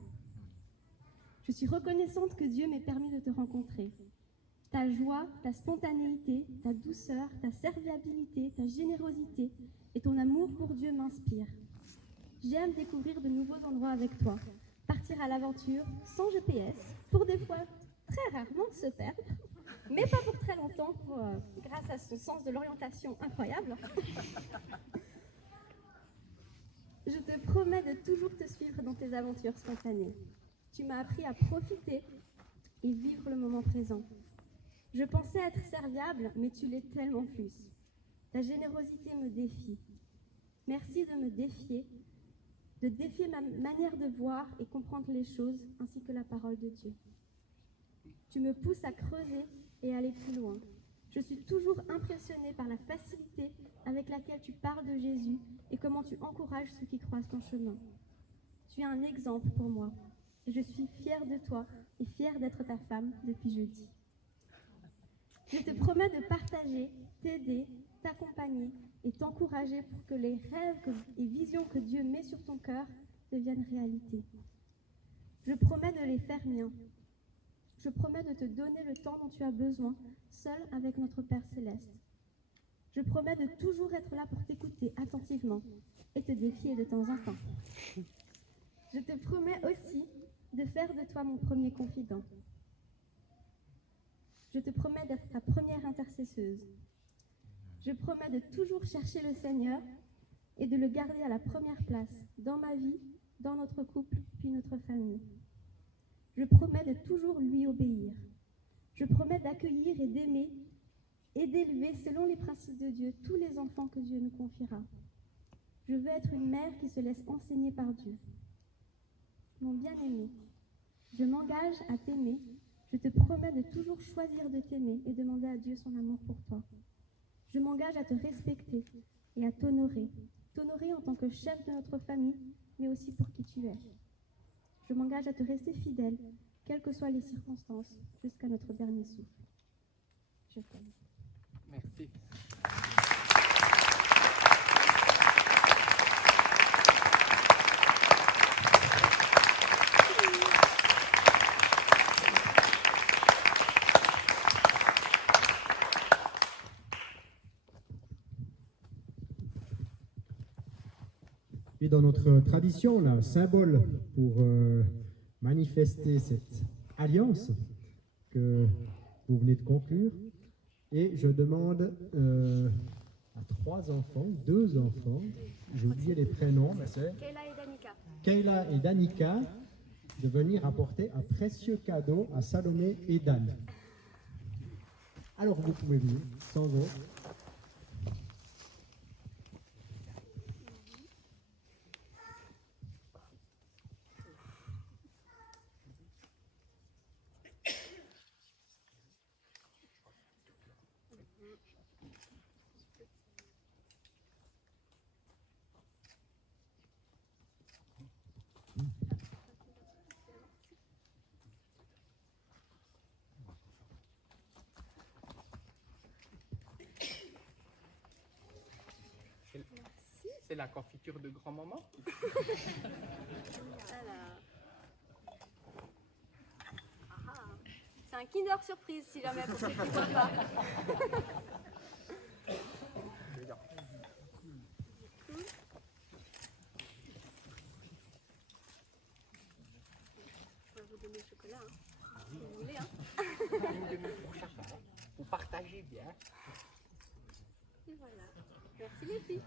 Je suis reconnaissante que Dieu m'ait permis de te rencontrer. Ta joie, ta spontanéité, ta douceur, ta serviabilité, ta générosité et ton amour pour Dieu m'inspirent. J'aime découvrir de nouveaux endroits avec toi, partir à l'aventure sans GPS, pour des fois très rarement se perdre, mais pas pour très longtemps, grâce à son sens de l'orientation incroyable. Je te promets de toujours te suivre dans tes aventures spontanées. Tu m'as appris à profiter et vivre le moment présent. Je pensais être serviable, mais tu l'es tellement plus. Ta générosité me défie. Merci de me défier, de défier ma manière de voir et comprendre les choses, ainsi que la parole de Dieu. Tu me pousses à creuser et aller plus loin. Je suis toujours impressionnée par la facilité avec laquelle tu parles de Jésus et comment tu encourages ceux qui croisent ton chemin. Tu es un exemple pour moi et je suis fière de toi et fière d'être ta femme depuis jeudi. Je te promets de partager, t'aider, t'accompagner et t'encourager pour que les rêves et visions que Dieu met sur ton cœur deviennent réalité. Je promets de les faire miens. Je promets de te donner le temps dont tu as besoin, seul avec notre Père Céleste. Je promets de toujours être là pour t'écouter attentivement et te défier de temps en temps. Je te promets aussi de faire de toi mon premier confident. Je te promets d'être ta première intercesseuse. Je promets de toujours chercher le Seigneur et de le garder à la première place dans ma vie, dans notre couple, puis notre famille. Je promets de toujours lui obéir. Je promets d'accueillir et d'aimer et d'élever selon les principes de Dieu tous les enfants que Dieu nous confiera. Je veux être une mère qui se laisse enseigner par Dieu. Mon bien-aimé, je m'engage à t'aimer. Je te promets de toujours choisir de t'aimer et demander à Dieu son amour pour toi. Je m'engage à te respecter et à t'honorer. T'honorer en tant que chef de notre famille, mais aussi pour qui tu es. Je m'engage à te rester fidèle, quelles que soient les circonstances, jusqu'à notre dernier souffle. Je t'aime. Merci. Et dans notre tradition, là, symbole pour manifester cette alliance que vous venez de conclure, et je demande à 3 enfants, 2 enfants, j'ai oublié les prénoms, mais c'est Kayla et Danica. Kayla et Danica, de venir apporter un précieux cadeau à Salomé et Dan. Alors vous pouvez venir, sans autre. C'est la confiture de grand-maman. C'est un Kinder Surprise, si jamais, pour ceux qui ne voient pas. On va vous donner le chocolat, hein. Si vous voulez, hein. Vous partagez bien. Et voilà. Merci les filles.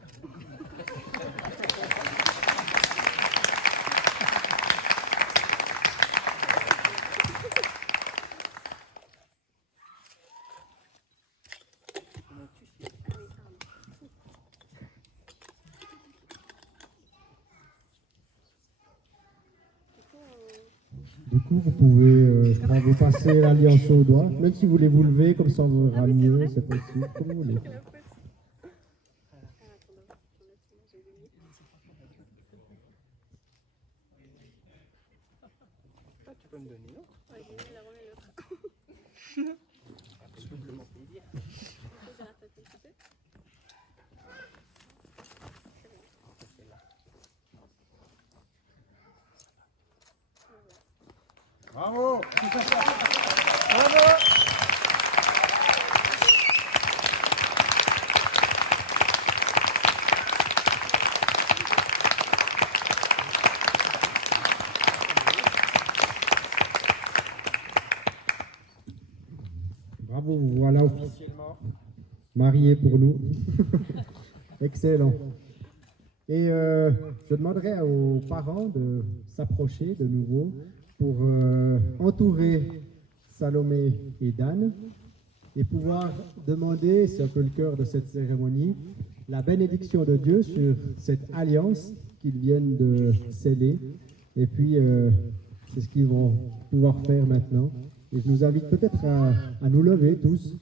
Du coup, vous pouvez, je crois, vous passer l'alliance au doigt, même si vous voulez vous lever, comme ça on verra mieux, c'est possible, comme vous voulez. Tu peux me donner l'autre? Ouais, je vais la remettre l'autre. Doublement plaisir. Je vais rattraper un petit peu. Bravo! Bravo, voilà officiellement marié pour nous. Excellent. Et je demanderai aux parents de s'approcher de nouveau pour entourer Salomé et Dan et pouvoir demander, c'est un peu le cœur de cette cérémonie, la bénédiction de Dieu sur cette alliance qu'ils viennent de sceller. Et puis, c'est ce qu'ils vont pouvoir faire maintenant. Et je nous invite peut-être à nous lever tous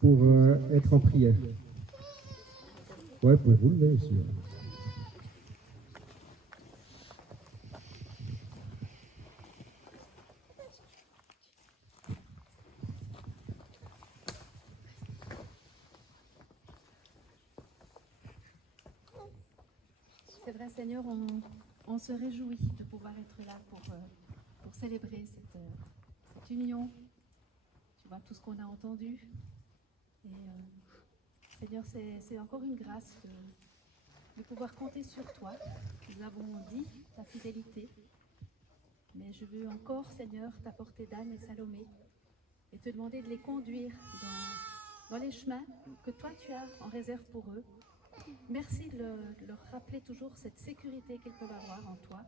pour être en prière. Ouais, vous pouvez vous lever aussi. Ouais. C'est vrai, Seigneur, on se réjouit de pouvoir être là pour célébrer cette union. Tu vois, tout ce qu'on a entendu. Et Seigneur, c'est encore une grâce de pouvoir compter sur toi. Nous avons dit ta fidélité. Mais je veux encore, Seigneur, t'apporter Dan et Salomé et te demander de les conduire dans les chemins que toi tu as en réserve pour eux. Merci de leur rappeler toujours cette sécurité qu'ils peuvent avoir en toi.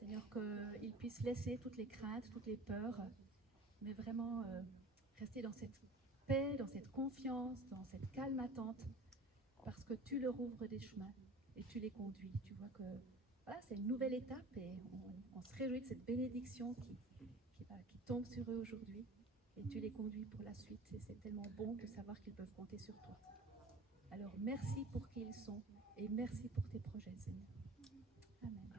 Seigneur, qu'ils puissent laisser toutes les craintes, toutes les peurs, mais vraiment rester dans cette paix, dans cette confiance, dans cette calme attente, parce que tu leur ouvres des chemins et tu les conduis. Tu vois que voilà, c'est une nouvelle étape et on se réjouit de cette bénédiction qui tombe sur eux aujourd'hui et tu les conduis pour la suite. Et c'est tellement bon de savoir qu'ils peuvent compter sur toi. Alors merci pour qui ils sont et merci pour tes projets, Seigneur. Amen.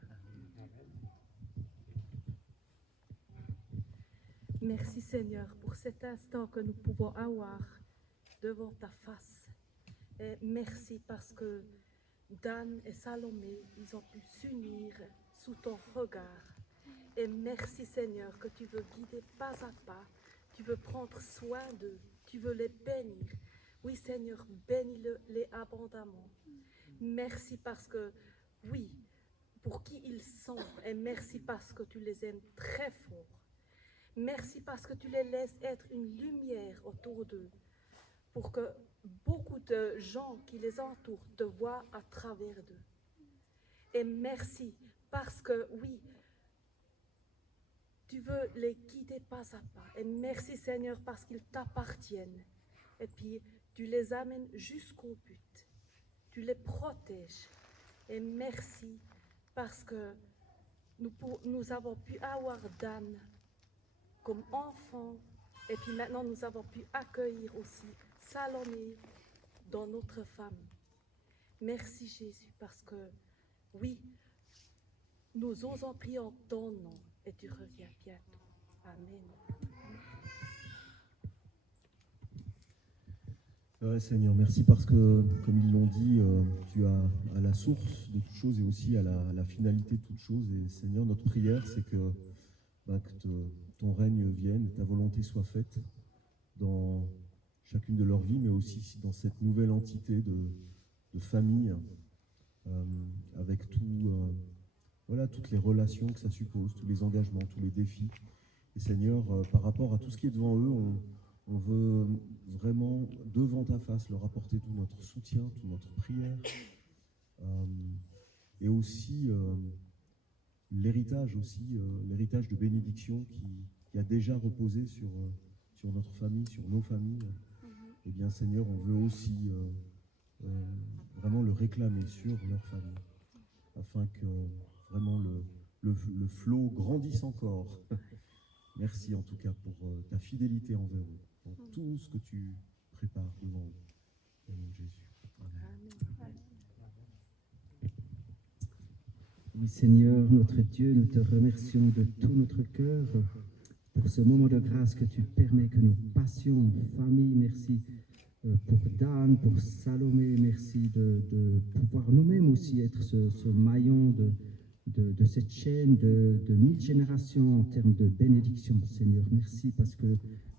Merci Seigneur pour cet instant que nous pouvons avoir devant ta face. Et merci parce que Dan et Salomé, ils ont pu s'unir sous ton regard. Et merci Seigneur que tu veux guider pas à pas, tu veux prendre soin d'eux, tu veux les bénir. Oui Seigneur, bénis-les abondamment. Merci parce que, oui, pour qui ils sont, et merci parce que tu les aimes très fort. Merci parce que tu les laisses être une lumière autour d'eux, pour que beaucoup de gens qui les entourent te voient à travers d'eux. Et merci parce que, oui, tu veux les guider pas à pas. Et merci Seigneur parce qu'ils t'appartiennent. Et puis tu les amènes jusqu'au but. Tu les protèges. Et merci parce que nous avons pu avoir Dan comme enfant. Et puis maintenant nous avons pu accueillir aussi Salomé dans notre famille. Merci Jésus parce que, oui, nous osons prier en ton nom et tu reviens bientôt. Amen. Ouais, Seigneur, merci parce que, comme ils l'ont dit, tu as à la source de toutes choses et aussi à la finalité de toutes choses. Et Seigneur, notre prière, c'est que ton règne vienne, ta volonté soit faite dans chacune de leurs vies, mais aussi dans cette nouvelle entité de famille, avec toutes les relations que ça suppose, tous les engagements, tous les défis. Et Seigneur, par rapport à tout ce qui est devant eux, on veut vraiment, devant ta face, leur apporter tout notre soutien, toute notre prière, et aussi l'héritage de bénédiction qui a déjà reposé sur notre famille, sur nos familles. Eh bien, Seigneur, on veut aussi vraiment le réclamer sur leur famille, afin que vraiment le flot grandisse encore. Merci en tout cas pour ta fidélité envers eux, pour tout ce que tu prépares devant eux. Au nom de Jésus. Amen. Oui, Seigneur, notre Dieu, nous te remercions de tout notre cœur pour ce moment de grâce que tu permets que nous passions en famille. Merci pour Dan, pour Salomé. Merci de pouvoir nous-mêmes aussi être ce maillon de cette chaîne de 1000 générations en termes de bénédiction, Seigneur. Merci parce que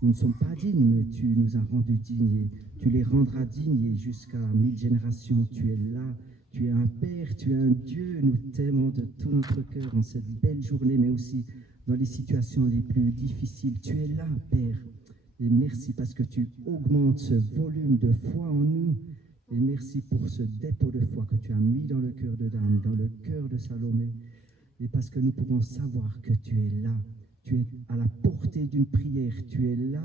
nous ne sommes pas dignes, mais tu nous as rendus dignes et tu les rendras dignes et jusqu'à 1000 générations. Tu es là, tu es un Père, tu es un Dieu. Nous t'aimons de tout notre cœur en cette belle journée, mais aussi dans les situations les plus difficiles. Tu es là, Père. Et merci parce que tu augmentes ce volume de foi en nous. Et merci pour ce dépôt de foi que tu as mis dans le cœur de Dan, dans le cœur de Salomé. Et parce que nous pouvons savoir que tu es là. Tu es à la portée d'une prière. Tu es là.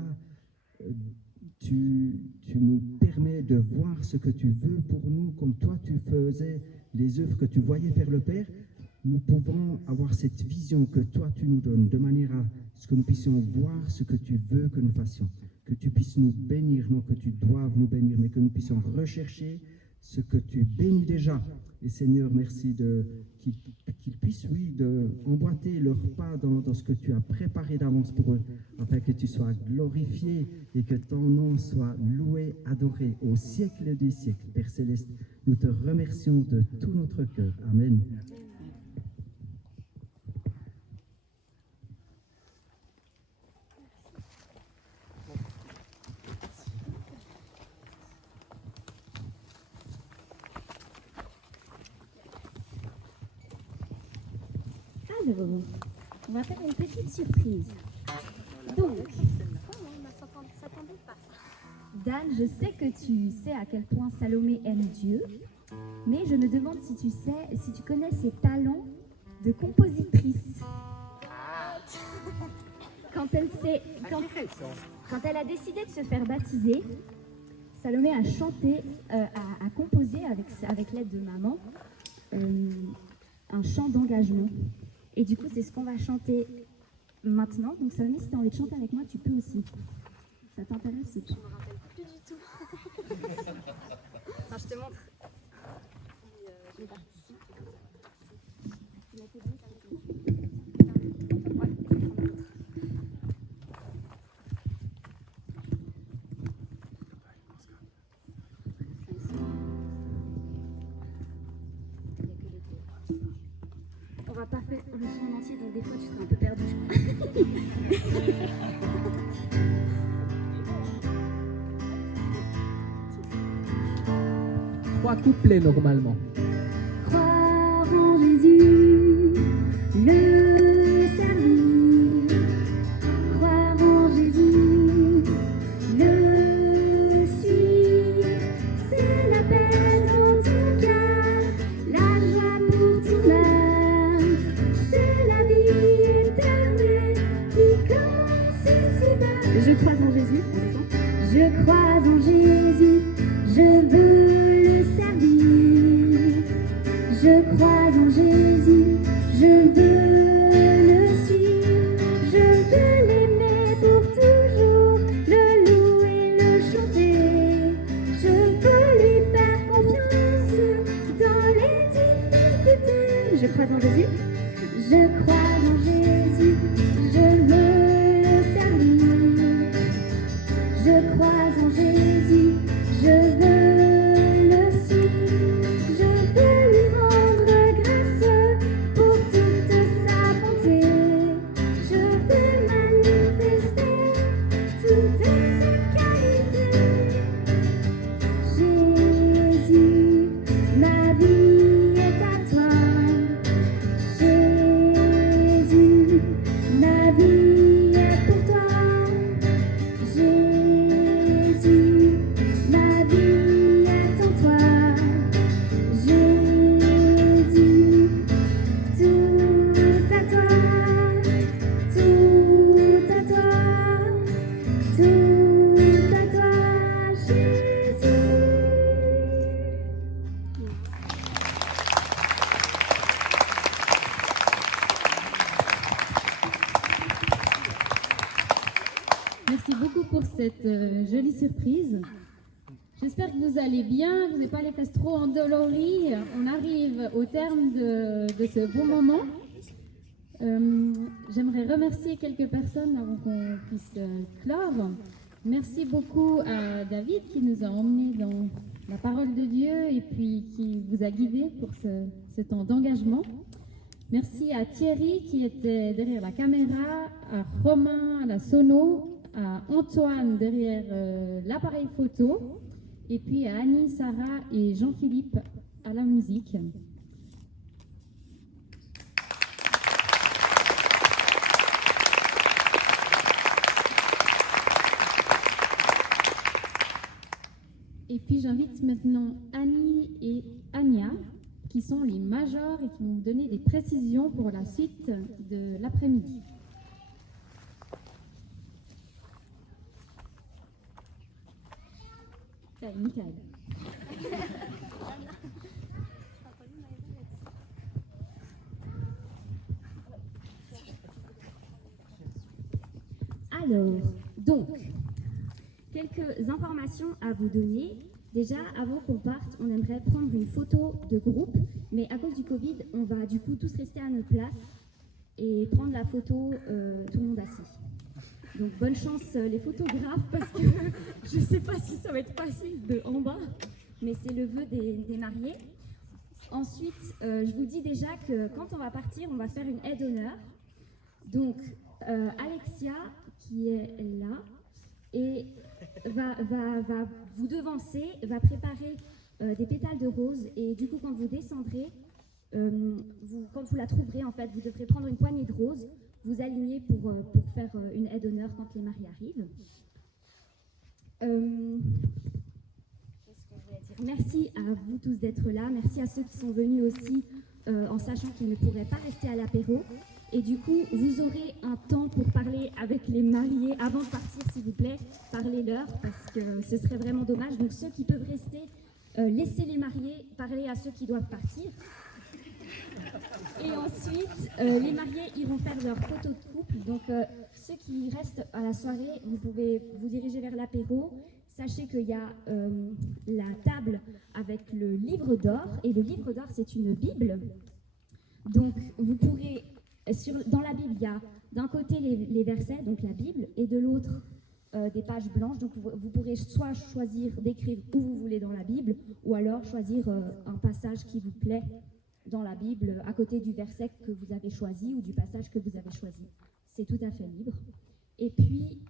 Tu nous permets de voir ce que tu veux pour nous, comme toi tu faisais les œuvres que tu voyais faire le Père. Nous pouvons avoir cette vision que toi tu nous donnes, de manière à ce que nous puissions voir ce que tu veux que nous fassions. Que tu puisses nous bénir, non que tu doives nous bénir, mais que nous puissions rechercher ce que tu bénis déjà. Et Seigneur, merci qu'ils puissent, oui, emboîter leur pas dans ce que tu as préparé d'avance pour eux, afin que tu sois glorifié et que ton nom soit loué, adoré au siècle des siècles. Père Céleste, nous te remercions de tout notre cœur. Amen. Alors, on va faire une petite surprise. Donc, Dan, je sais que tu sais à quel point Salomé aime Dieu, mais je me demande si tu connais ses talents de compositrice. Quand elle a décidé de se faire baptiser, Salomé a chanté, a composé avec l'aide de maman un chant d'engagement. Et du coup, c'est ce qu'on va chanter maintenant. Donc Salomé, si tu as envie de chanter avec moi, tu peux aussi. Ça t'intéresse? Je me rappelle plus du tout. Enfin, je te montre. Je participe. On va pas faire le son en entier, donc des fois tu seras un peu perdu, je crois. 3 couplets normalement. Croire en Jésus, le servir. Croire en Jésus, le suivre. C'est la paix dans ton cœur, la joie pour ton âme. C'est la vie éternelle qui commence ici-bas. Je crois en Jésus, je crois en Jésus, je veux. Je crois en Jésus, je veux le suivre, je veux l'aimer pour toujours, le louer, le chanter. Je veux lui faire confiance dans les difficultés. Je crois en Jésus, je crois en Jésus, je veux le servir. Je crois en Jésus, je veux. Merci beaucoup pour cette jolie surprise. J'espère que vous allez bien, vous n'êtes pas les fesses trop endolories. On arrive au terme de ce beau moment. J'aimerais remercier quelques personnes avant qu'on puisse clore. Merci beaucoup à David qui nous a emmenés dans la parole de Dieu et puis qui vous a guidés pour ce temps d'engagement. Merci à Thierry qui était derrière la caméra, à Romain à la sono, à Antoine derrière l'appareil photo, et puis à Annie, Sarah et Jean-Philippe à la musique. Et puis j'invite maintenant Annie et Anya, qui sont les majors et qui vont vous donner des précisions pour la suite de l'après-midi. Michael. Alors, donc, quelques informations à vous donner. Déjà, avant qu'on parte, on aimerait prendre une photo de groupe, mais à cause du Covid, on va du coup tous rester à notre place et prendre la photo tout le monde assis. Donc bonne chance les photographes, parce que je ne sais pas si ça va être facile de en bas, mais c'est le vœu des mariés. Ensuite, je vous dis déjà que quand on va partir, on va faire une aide d'honneur. Donc Alexia, qui est là, et va vous devancer, va préparer des pétales de rose, et du coup quand vous descendrez, quand vous la trouverez, en fait, vous devrez prendre une poignée de roses, vous aligner pour faire une aide d'honneur quand les mariés arrivent. Qu'est-ce que je voulais dire ? Merci à vous tous d'être là. Merci à ceux qui sont venus aussi en sachant qu'ils ne pourraient pas rester à l'apéro. Et du coup, vous aurez un temps pour parler avec les mariés avant de partir, s'il vous plaît. Parlez-leur parce que ce serait vraiment dommage. Donc ceux qui peuvent rester, laissez les mariés parler à ceux qui doivent partir. Et ensuite, les mariés iront faire leur photo de couple. Donc ceux qui restent à la soirée, vous pouvez vous diriger vers l'apéro. Sachez qu'il y a la table avec le livre d'or. Et le livre d'or, c'est une Bible. Donc vous pourrez... Dans la Bible, il y a d'un côté les versets, donc la Bible, et de l'autre des pages blanches. Donc vous pourrez soit choisir d'écrire où vous voulez dans la Bible, ou alors choisir un passage qui vous plaît dans la Bible, à côté du verset que vous avez choisi ou du passage que vous avez choisi. C'est tout à fait libre. Et puis...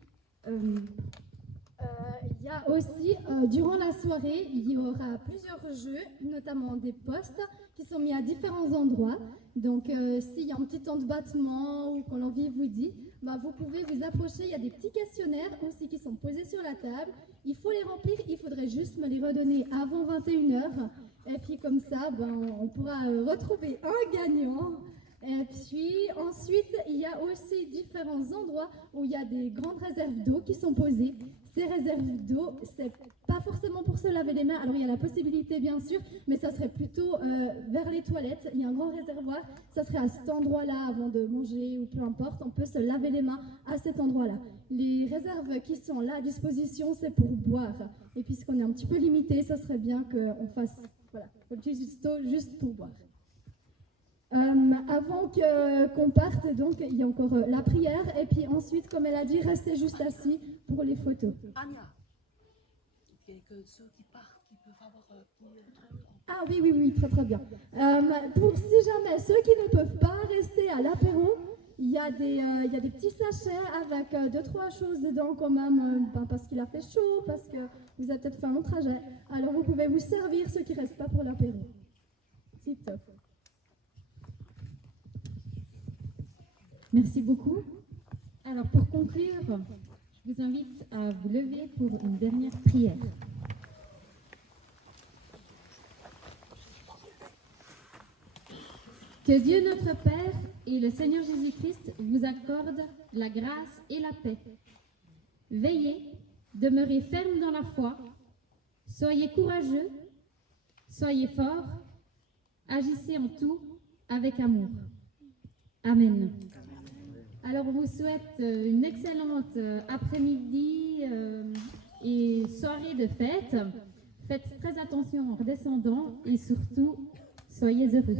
il y a aussi, durant la soirée, il y aura plusieurs jeux, notamment des postes qui sont mis à différents endroits. Donc, s'il y a un petit temps de battement ou quand l'envie vous dit, vous pouvez vous approcher. Il y a des petits questionnaires aussi qui sont posés sur la table. Il faut les remplir, il faudrait juste me les redonner avant 21h. Et puis comme ça, on pourra retrouver un gagnant. Et puis ensuite, il y a aussi différents endroits où il y a des grandes réserves d'eau qui sont posées. Ces réserves d'eau, c'est pas forcément pour se laver les mains. Alors il y a la possibilité bien sûr, mais ça serait plutôt vers les toilettes. Il y a un grand réservoir, ça serait à cet endroit-là avant de manger ou peu importe. On peut se laver les mains à cet endroit-là. Les réserves qui sont là à disposition, c'est pour boire. Et puisqu'on est un petit peu limité, ça serait bien qu'on fasse, voilà, juste pour boire. Avant qu'on parte, donc, il y a encore la prière. Et puis ensuite, comme elle a dit, restez juste assis pour les photos. Anya, et que ceux qui partent, qui peuvent avoir Ah oui, très bien. Pour si jamais ceux qui ne peuvent pas rester à l'apéro, il y a des petits sachets avec 2-3 choses dedans quand même, parce qu'il a fait chaud, parce que vous avez peut-être fait un long trajet. Alors vous pouvez vous servir ceux qui ne restent pas pour l'apéro. C'est top. Merci beaucoup. Alors pour conclure, je vous invite à vous lever pour une dernière prière. Que Dieu notre Père et le Seigneur Jésus-Christ vous accordent la grâce et la paix. Veillez, demeurez fermes dans la foi, soyez courageux, soyez forts, agissez en tout avec amour. Amen. Alors, on vous souhaite une excellente après-midi et soirée de fête. Faites très attention en redescendant et surtout, soyez heureux.